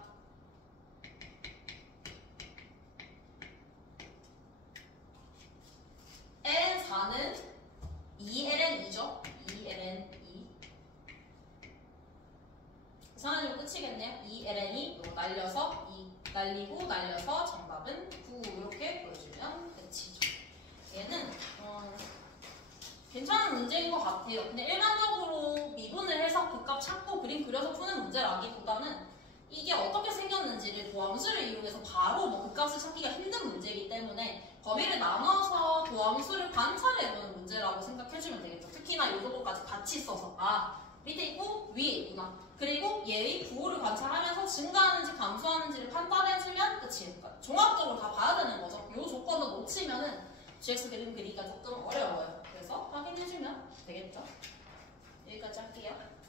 ln4는 2ln2죠. 2ln2 계산하면 끝이겠네요. 2ln이 이거 날려서 2 날리고 날려서 정답은 9 이렇게 보여주면 끝이죠. 얘는 괜찮은 문제인 것 같아요. 근데 일반적으로 미분을 해서 그 값 찾고 그림 그려서 푸는 문제라기보다는 이게 어떻게 생겼는지를 도함수를 이용해서 바로 그 값을 찾기가 힘든 문제이기 때문에 범위를 나눠서 도함수를 관찰해보는 문제라고 생각해주면 되겠죠. 특히나 이 정도까지 같이 써서 밑에 있고 위에 있구나. 그리고 얘의 부호를 관찰하면서 증가하는지 감소하는지를 판단해주면 끝이니까 종합적으로 다 봐야 되는 거죠. 이 조건을 놓치면은 GX 그림 그리기가 조금 어려워요. 그래서 확인해주면 되겠죠. 여기까지 할게요.